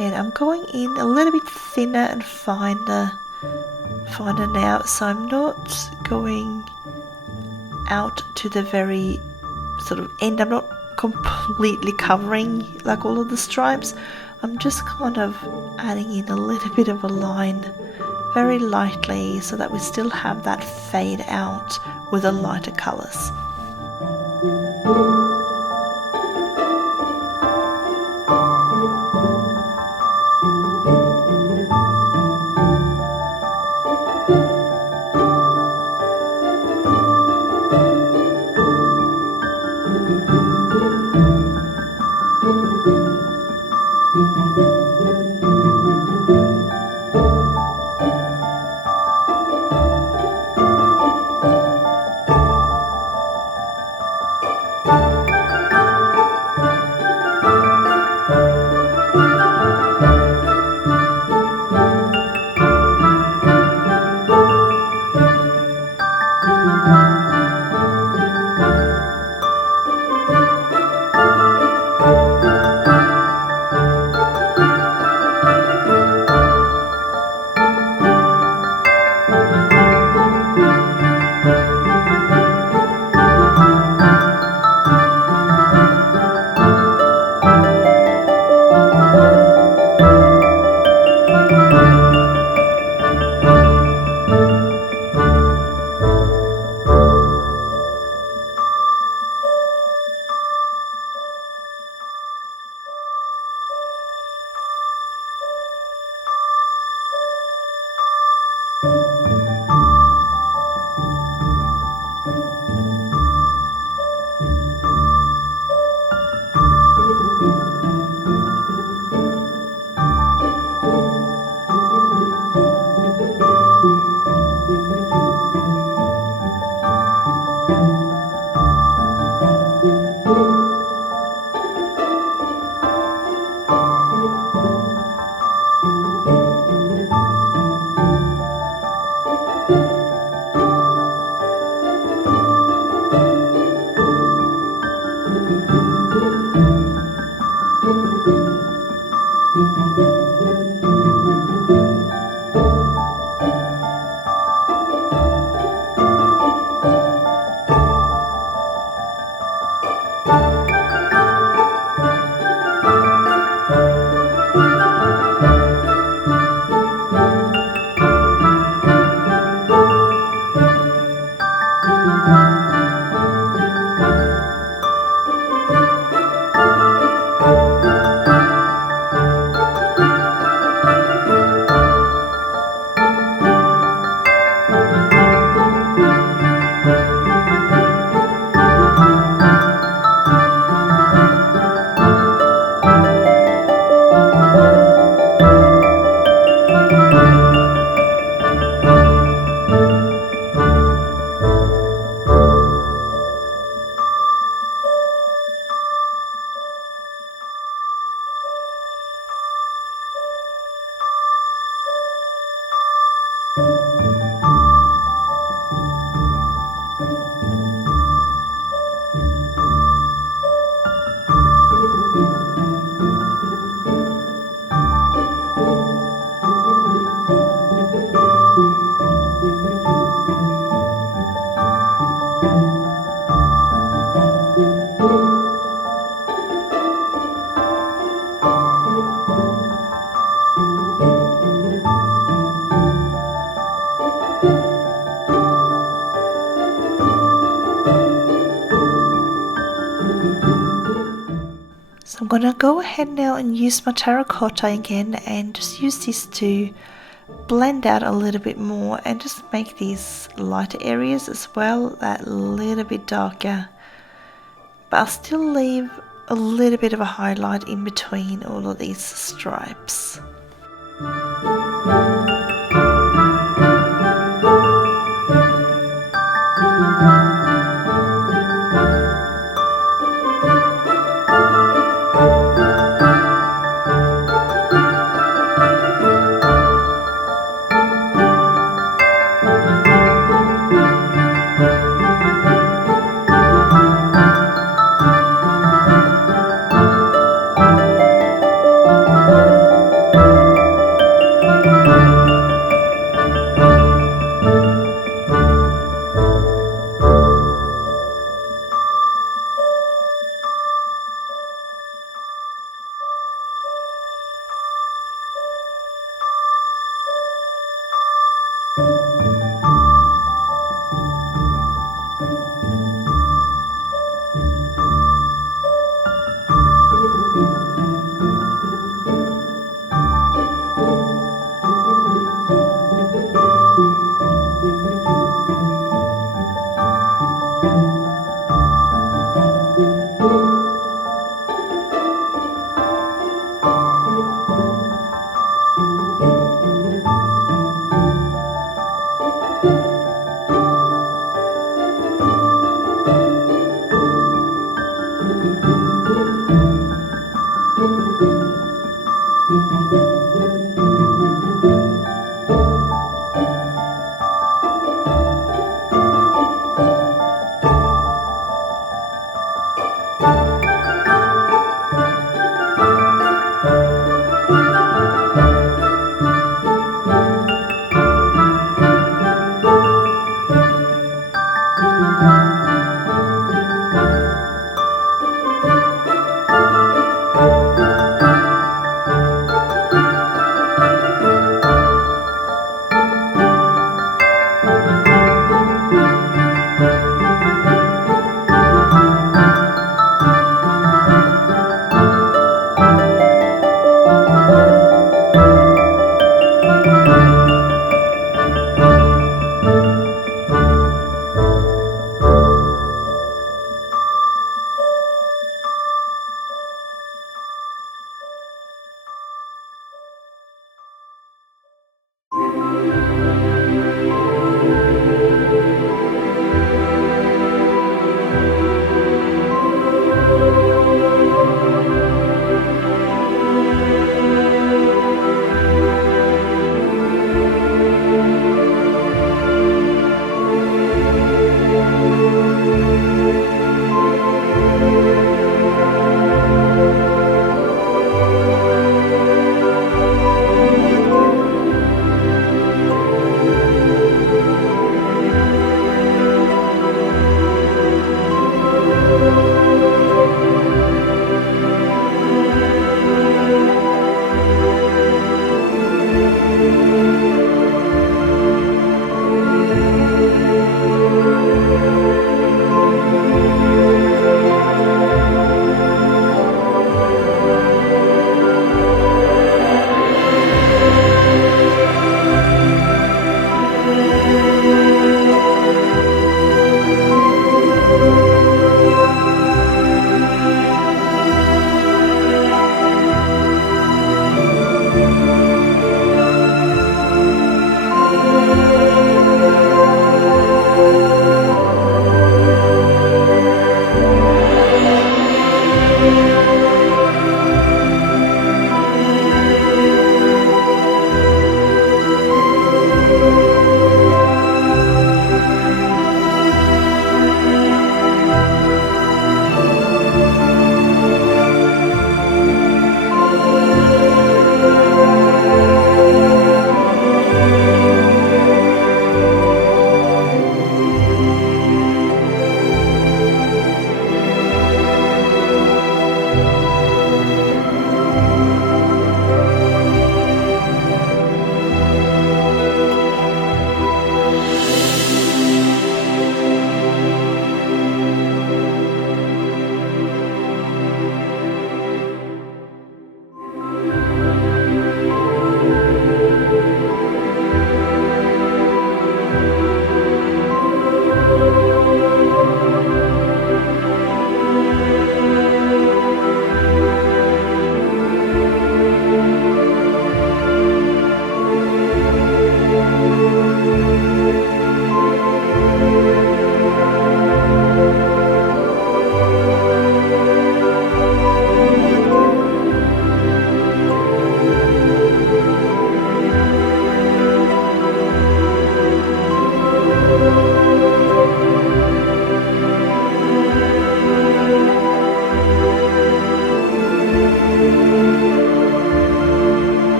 And I'm going in a little bit thinner and finer now, so I'm not going out to the very sort of end. I'm not completely covering like all of the stripes. I'm just kind of adding in a little bit of a line very lightly so that we still have that fade out with the lighter colors. So I'm gonna go ahead now and use my terracotta again and just use this to blend out a little bit more and just make these lighter areas as well that little bit darker, but I'll still leave a little bit of a highlight in between all of these stripes.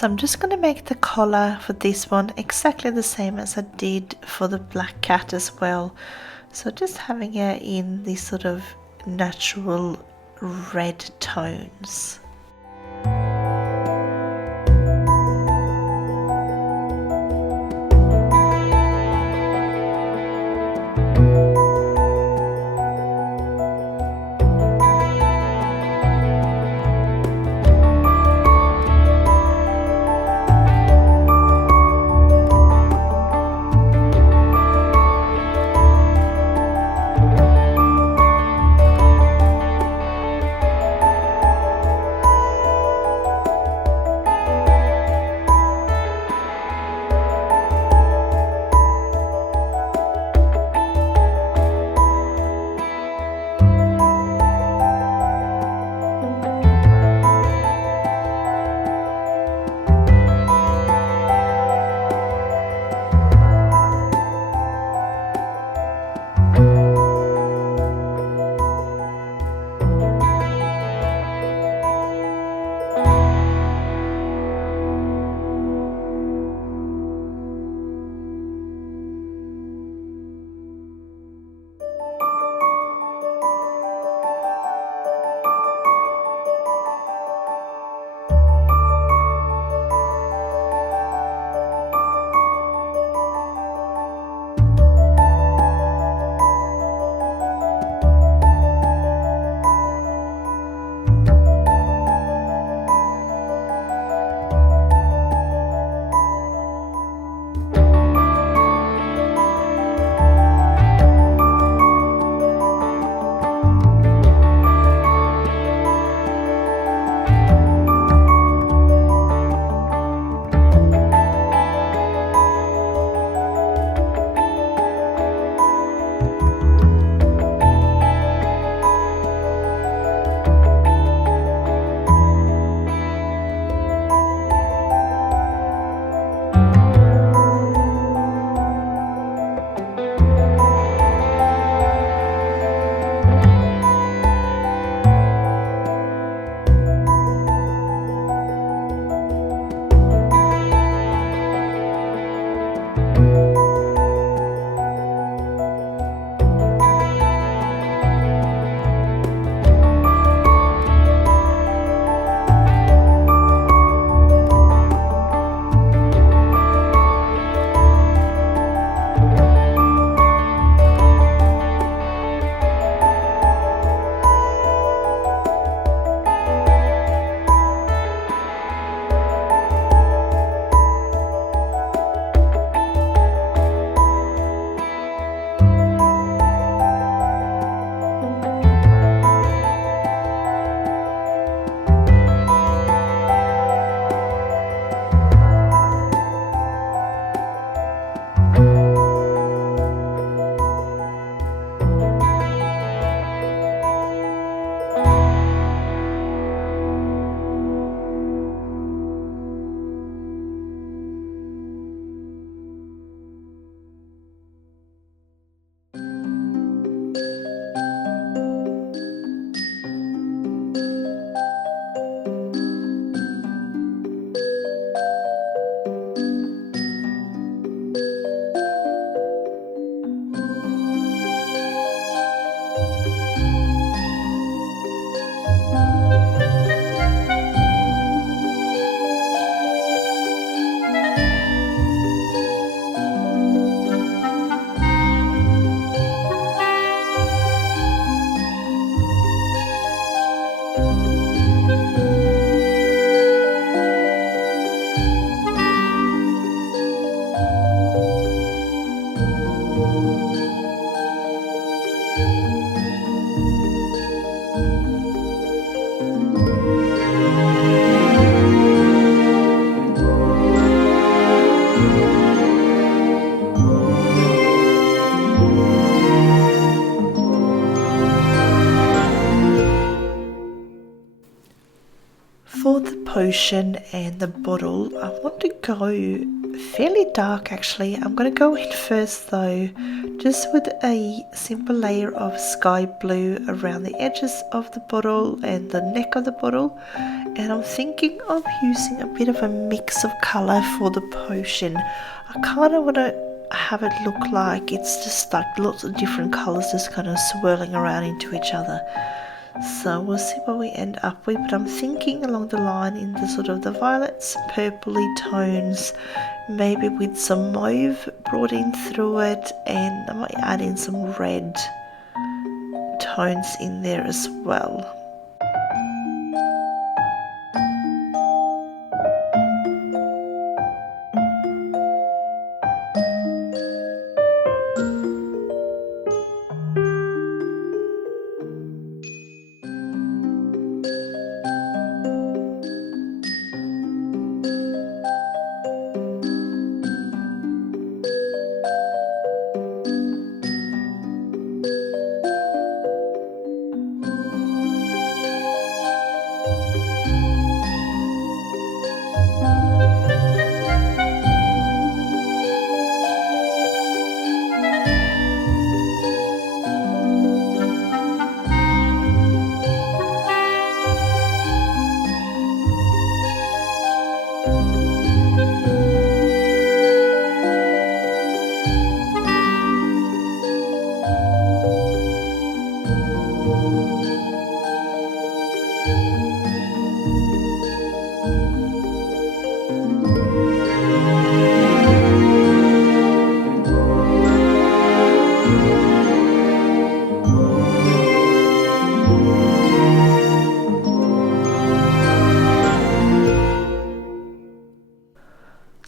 So I'm just going to make the collar for this one exactly the same as I did for the black cat as well. So just having her in these sort of natural red tones. For the potion and the bottle, I want to go fairly dark actually. I'm going to go in first though, just with a simple layer of sky blue around the edges of the bottle and the neck of the bottle. And I'm thinking of using a bit of a mix of colour for the potion. I kind of want to have it look like it's just like lots of different colours just kind of swirling around into each other. So we'll see what we end up with, but I'm thinking along the line in the sort of the violets, purpley tones, maybe with some mauve brought in through it, and I might add in some red tones in there as well.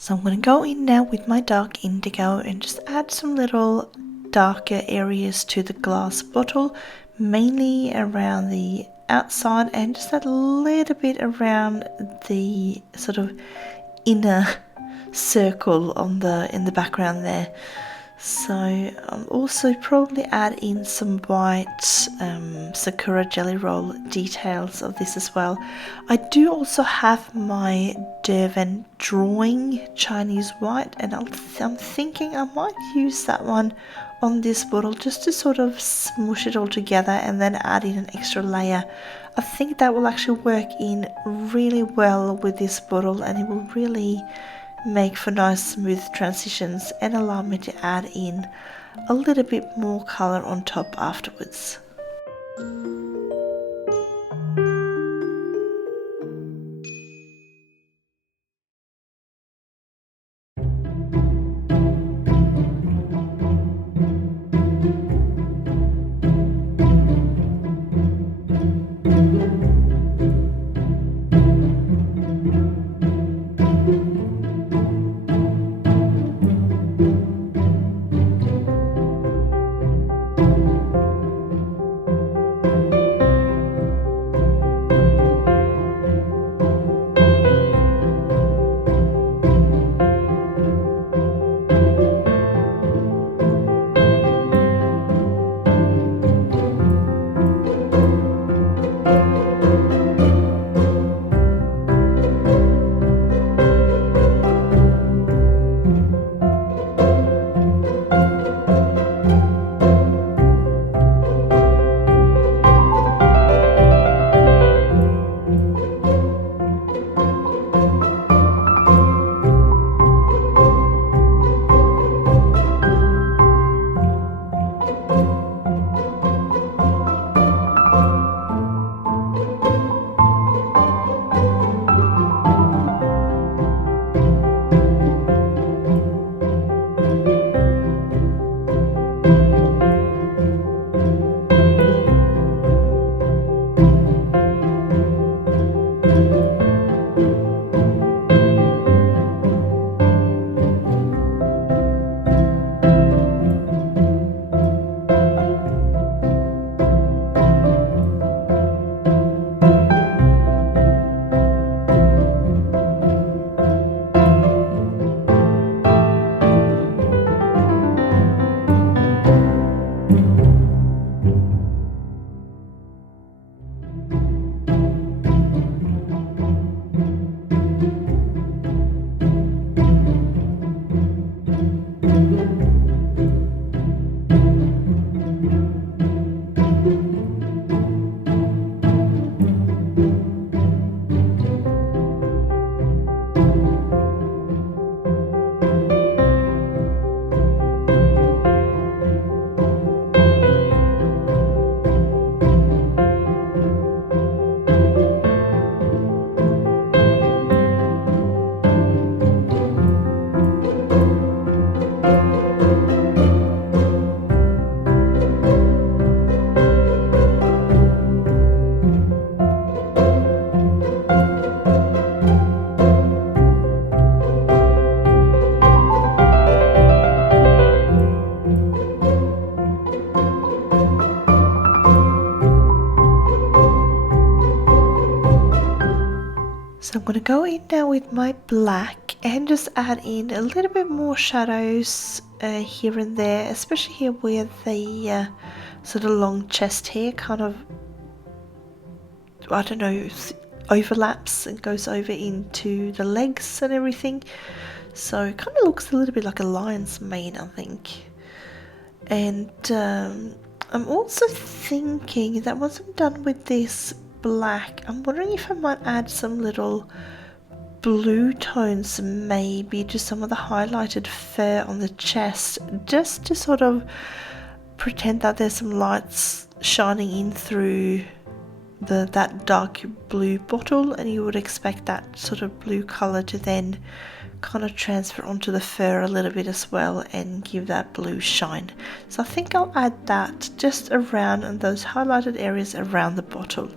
So I'm going to go in now with my dark indigo and just add some little darker areas to the glass bottle, mainly around the outside and just a little bit around the sort of inner circle on in the background there. So I'll also probably add in some white Sakura jelly roll details of this as well. I do also have my Derwent drawing Chinese white, and I'm thinking I might use that one on this bottle just to sort of smush it all together and then add in an extra layer. I think that will actually work in really well with this bottle, and it will really make for nice smooth transitions and allow me to add in a little bit more color on top afterwards. So I'm going to go in now with my black and just add in a little bit more shadows here and there, especially here where the sort of long chest hair kind of, I don't know, overlaps and goes over into the legs and everything. So it kind of looks a little bit like a lion's mane, I think. And I'm also thinking that once I'm done with this black, I'm wondering if I might add some little blue tones, maybe to some of the highlighted fur on the chest, just to sort of pretend that there's some lights shining in through that dark blue bottle, and you would expect that sort of blue color to then kind of transfer onto the fur a little bit as well and give that blue shine. So I think I'll add that just around and those highlighted areas around the bottle.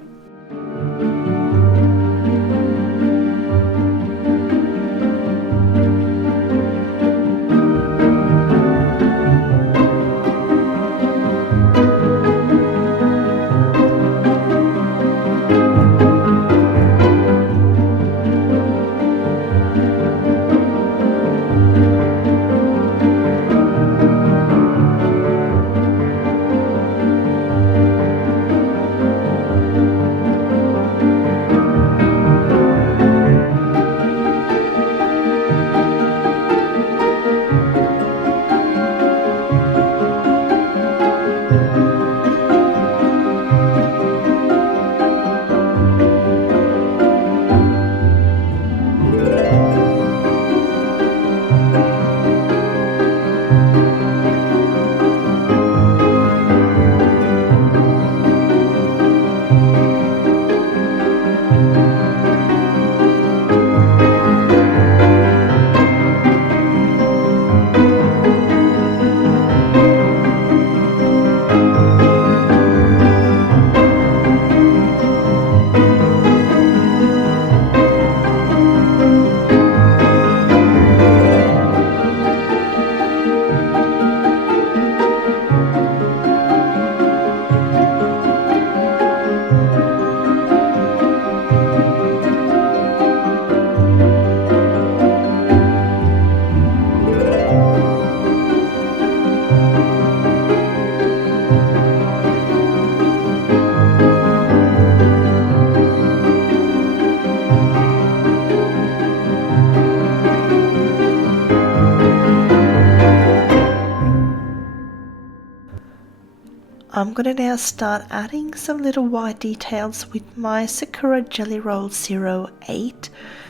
I'm going to now start adding some little white details with my Sakura Jelly Roll 08.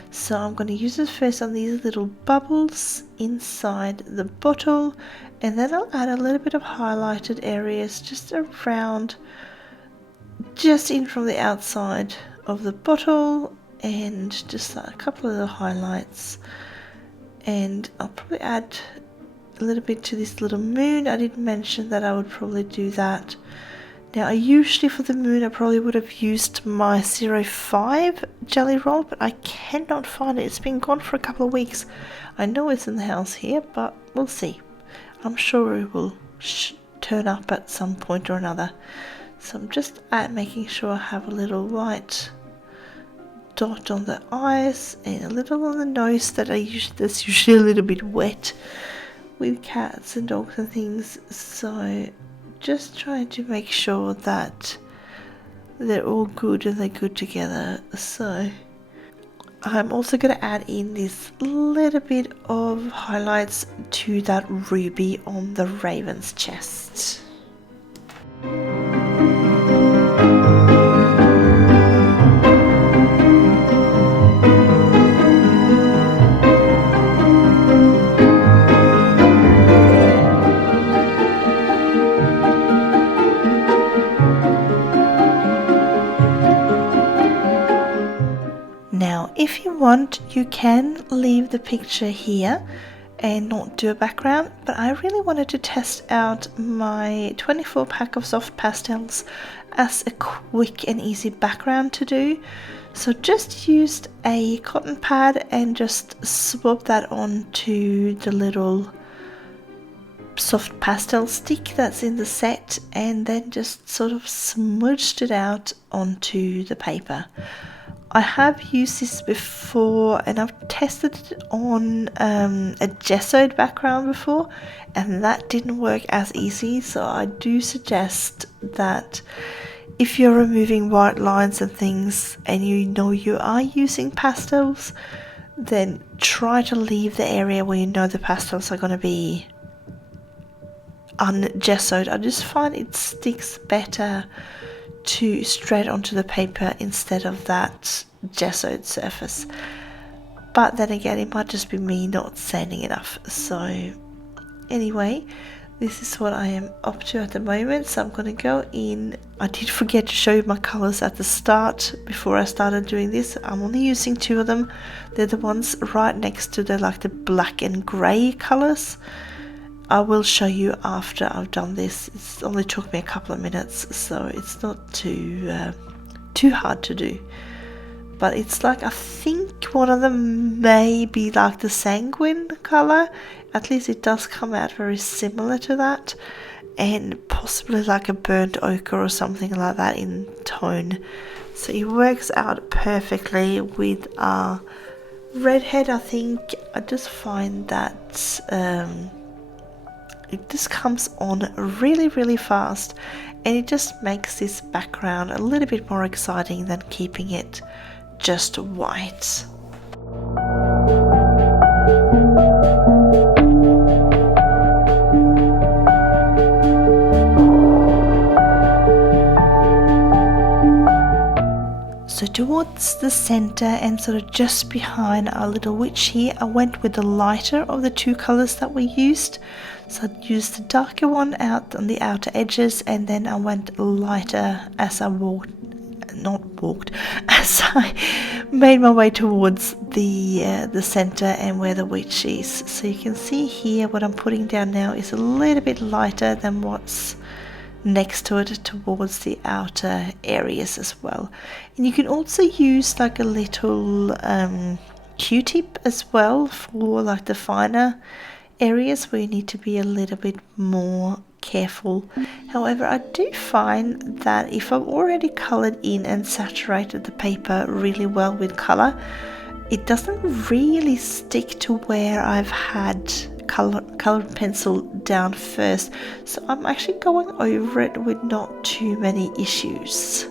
So I'm going to use it first on these little bubbles inside the bottle, and then I'll add a little bit of highlighted areas just around, just in from the outside of the bottle, and just a couple of little highlights. And I'll probably add a little bit to this little moon. I did mention that I would probably do that. Now, I usually for the moon I probably would have used my 05 jelly roll, but I cannot find it. It's been gone for a couple of weeks. I know it's in the house here, but we'll see. I'm sure it will turn up at some point or another. So I'm just making sure I have a little white dot on the eyes and a little on the nose that's usually a little bit wet with cats and dogs and things, so just trying to make sure that they're all good and they're good together. So I'm also going to add in this little bit of highlights to that ruby on the raven's chest. Now, if you want, you can leave the picture here and not do a background, but I really wanted to test out my 24 pack of soft pastels as a quick and easy background to do. So just used a cotton pad and just swapped that onto the little soft pastel stick that's in the set, and then just sort of smudged it out onto the paper. I have used this before, and I've tested it on a gessoed background before, and that didn't work as easy. So I do suggest that if you're removing white lines and things and you know you are using pastels, then try to leave the area where you know the pastels are going to be ungessoed. I just find it sticks better to straight onto the paper instead of that gessoed surface. But then again, it might just be me not sanding enough. So anyway, this is what I am up to at the moment. So I'm going to go in. I did forget to show you my colors at the start before I started doing this. I'm only using 2 of them. They're the ones right next to the black and grey colors. I will show you after I've done this. It's only took me a couple of minutes, so it's not too hard to do. But it's like, I think one of them may be like the Sanguine color. At least it does come out very similar to that, and possibly like a burnt ochre or something like that in tone. So it works out perfectly with our redhead. I think I just find that it just comes on really fast, and it just makes this background a little bit more exciting than keeping it just white. So towards the center and sort of just behind our little witch here, I went with the lighter of the 2 colors that we used. So I used the darker one out on the outer edges, and then I went lighter as I as I made my way towards the center and where the witch is. So you can see here what I'm putting down now is a little bit lighter than what's next to it towards the outer areas as well. And you can also use like a little Q-tip as well for like the finer areas where you need to be a little bit more careful. However, I do find that if I've already colored in and saturated the paper really well with color, it doesn't really stick to where I've had colored pencil down first. So I'm actually going over it with not too many issues.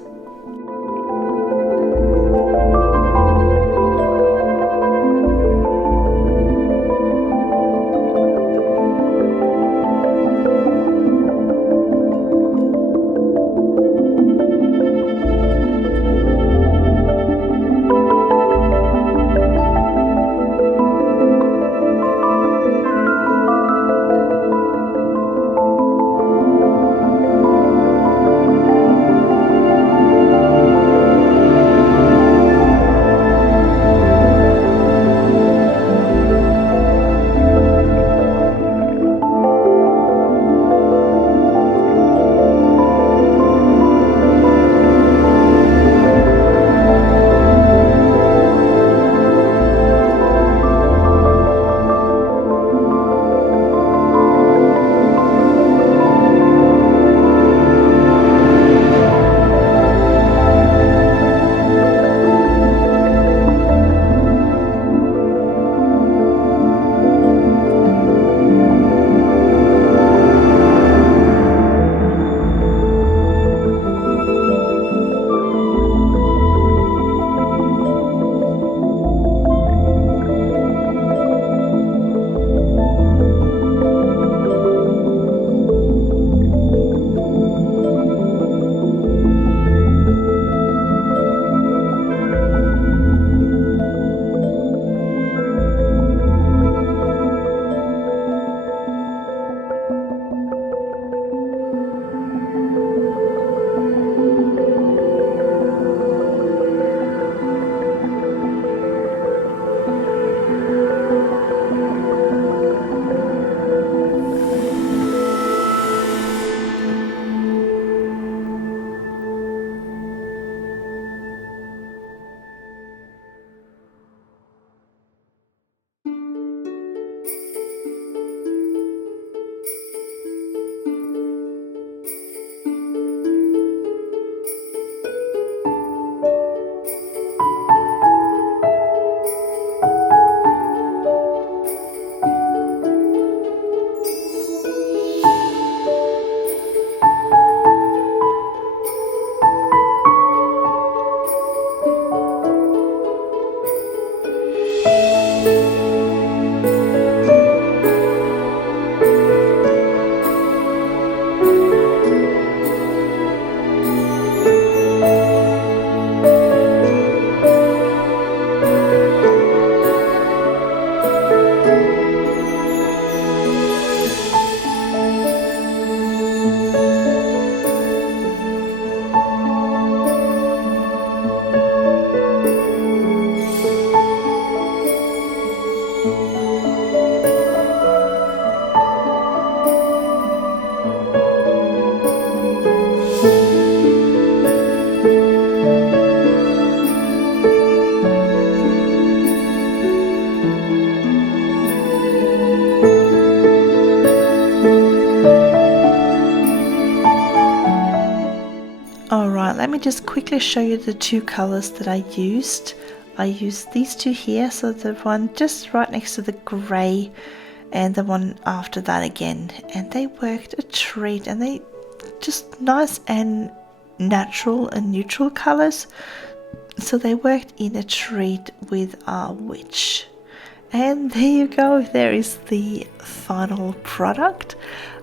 Alright, let me just quickly show you the two colors that I used. I used these two here, so the one just right next to the grey and the one after that again, and they worked a treat, and they just nice and natural and neutral colors, so they worked in a treat with our witch. And there you go, there is the final product.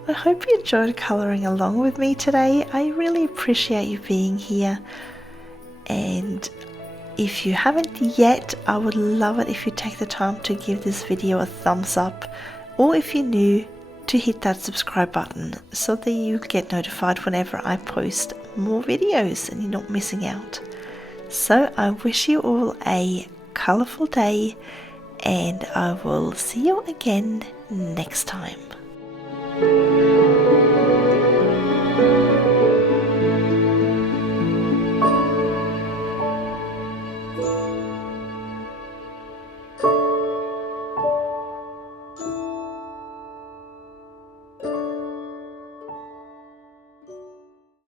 I hope you enjoyed colouring along with me today. I really appreciate you being here, and if you haven't yet, I would love it if you take the time to give this video a thumbs up, or if you're new, to hit that subscribe button so that you get notified whenever I post more videos and you're not missing out. So I wish you all a colourful day, and I will see you again next time.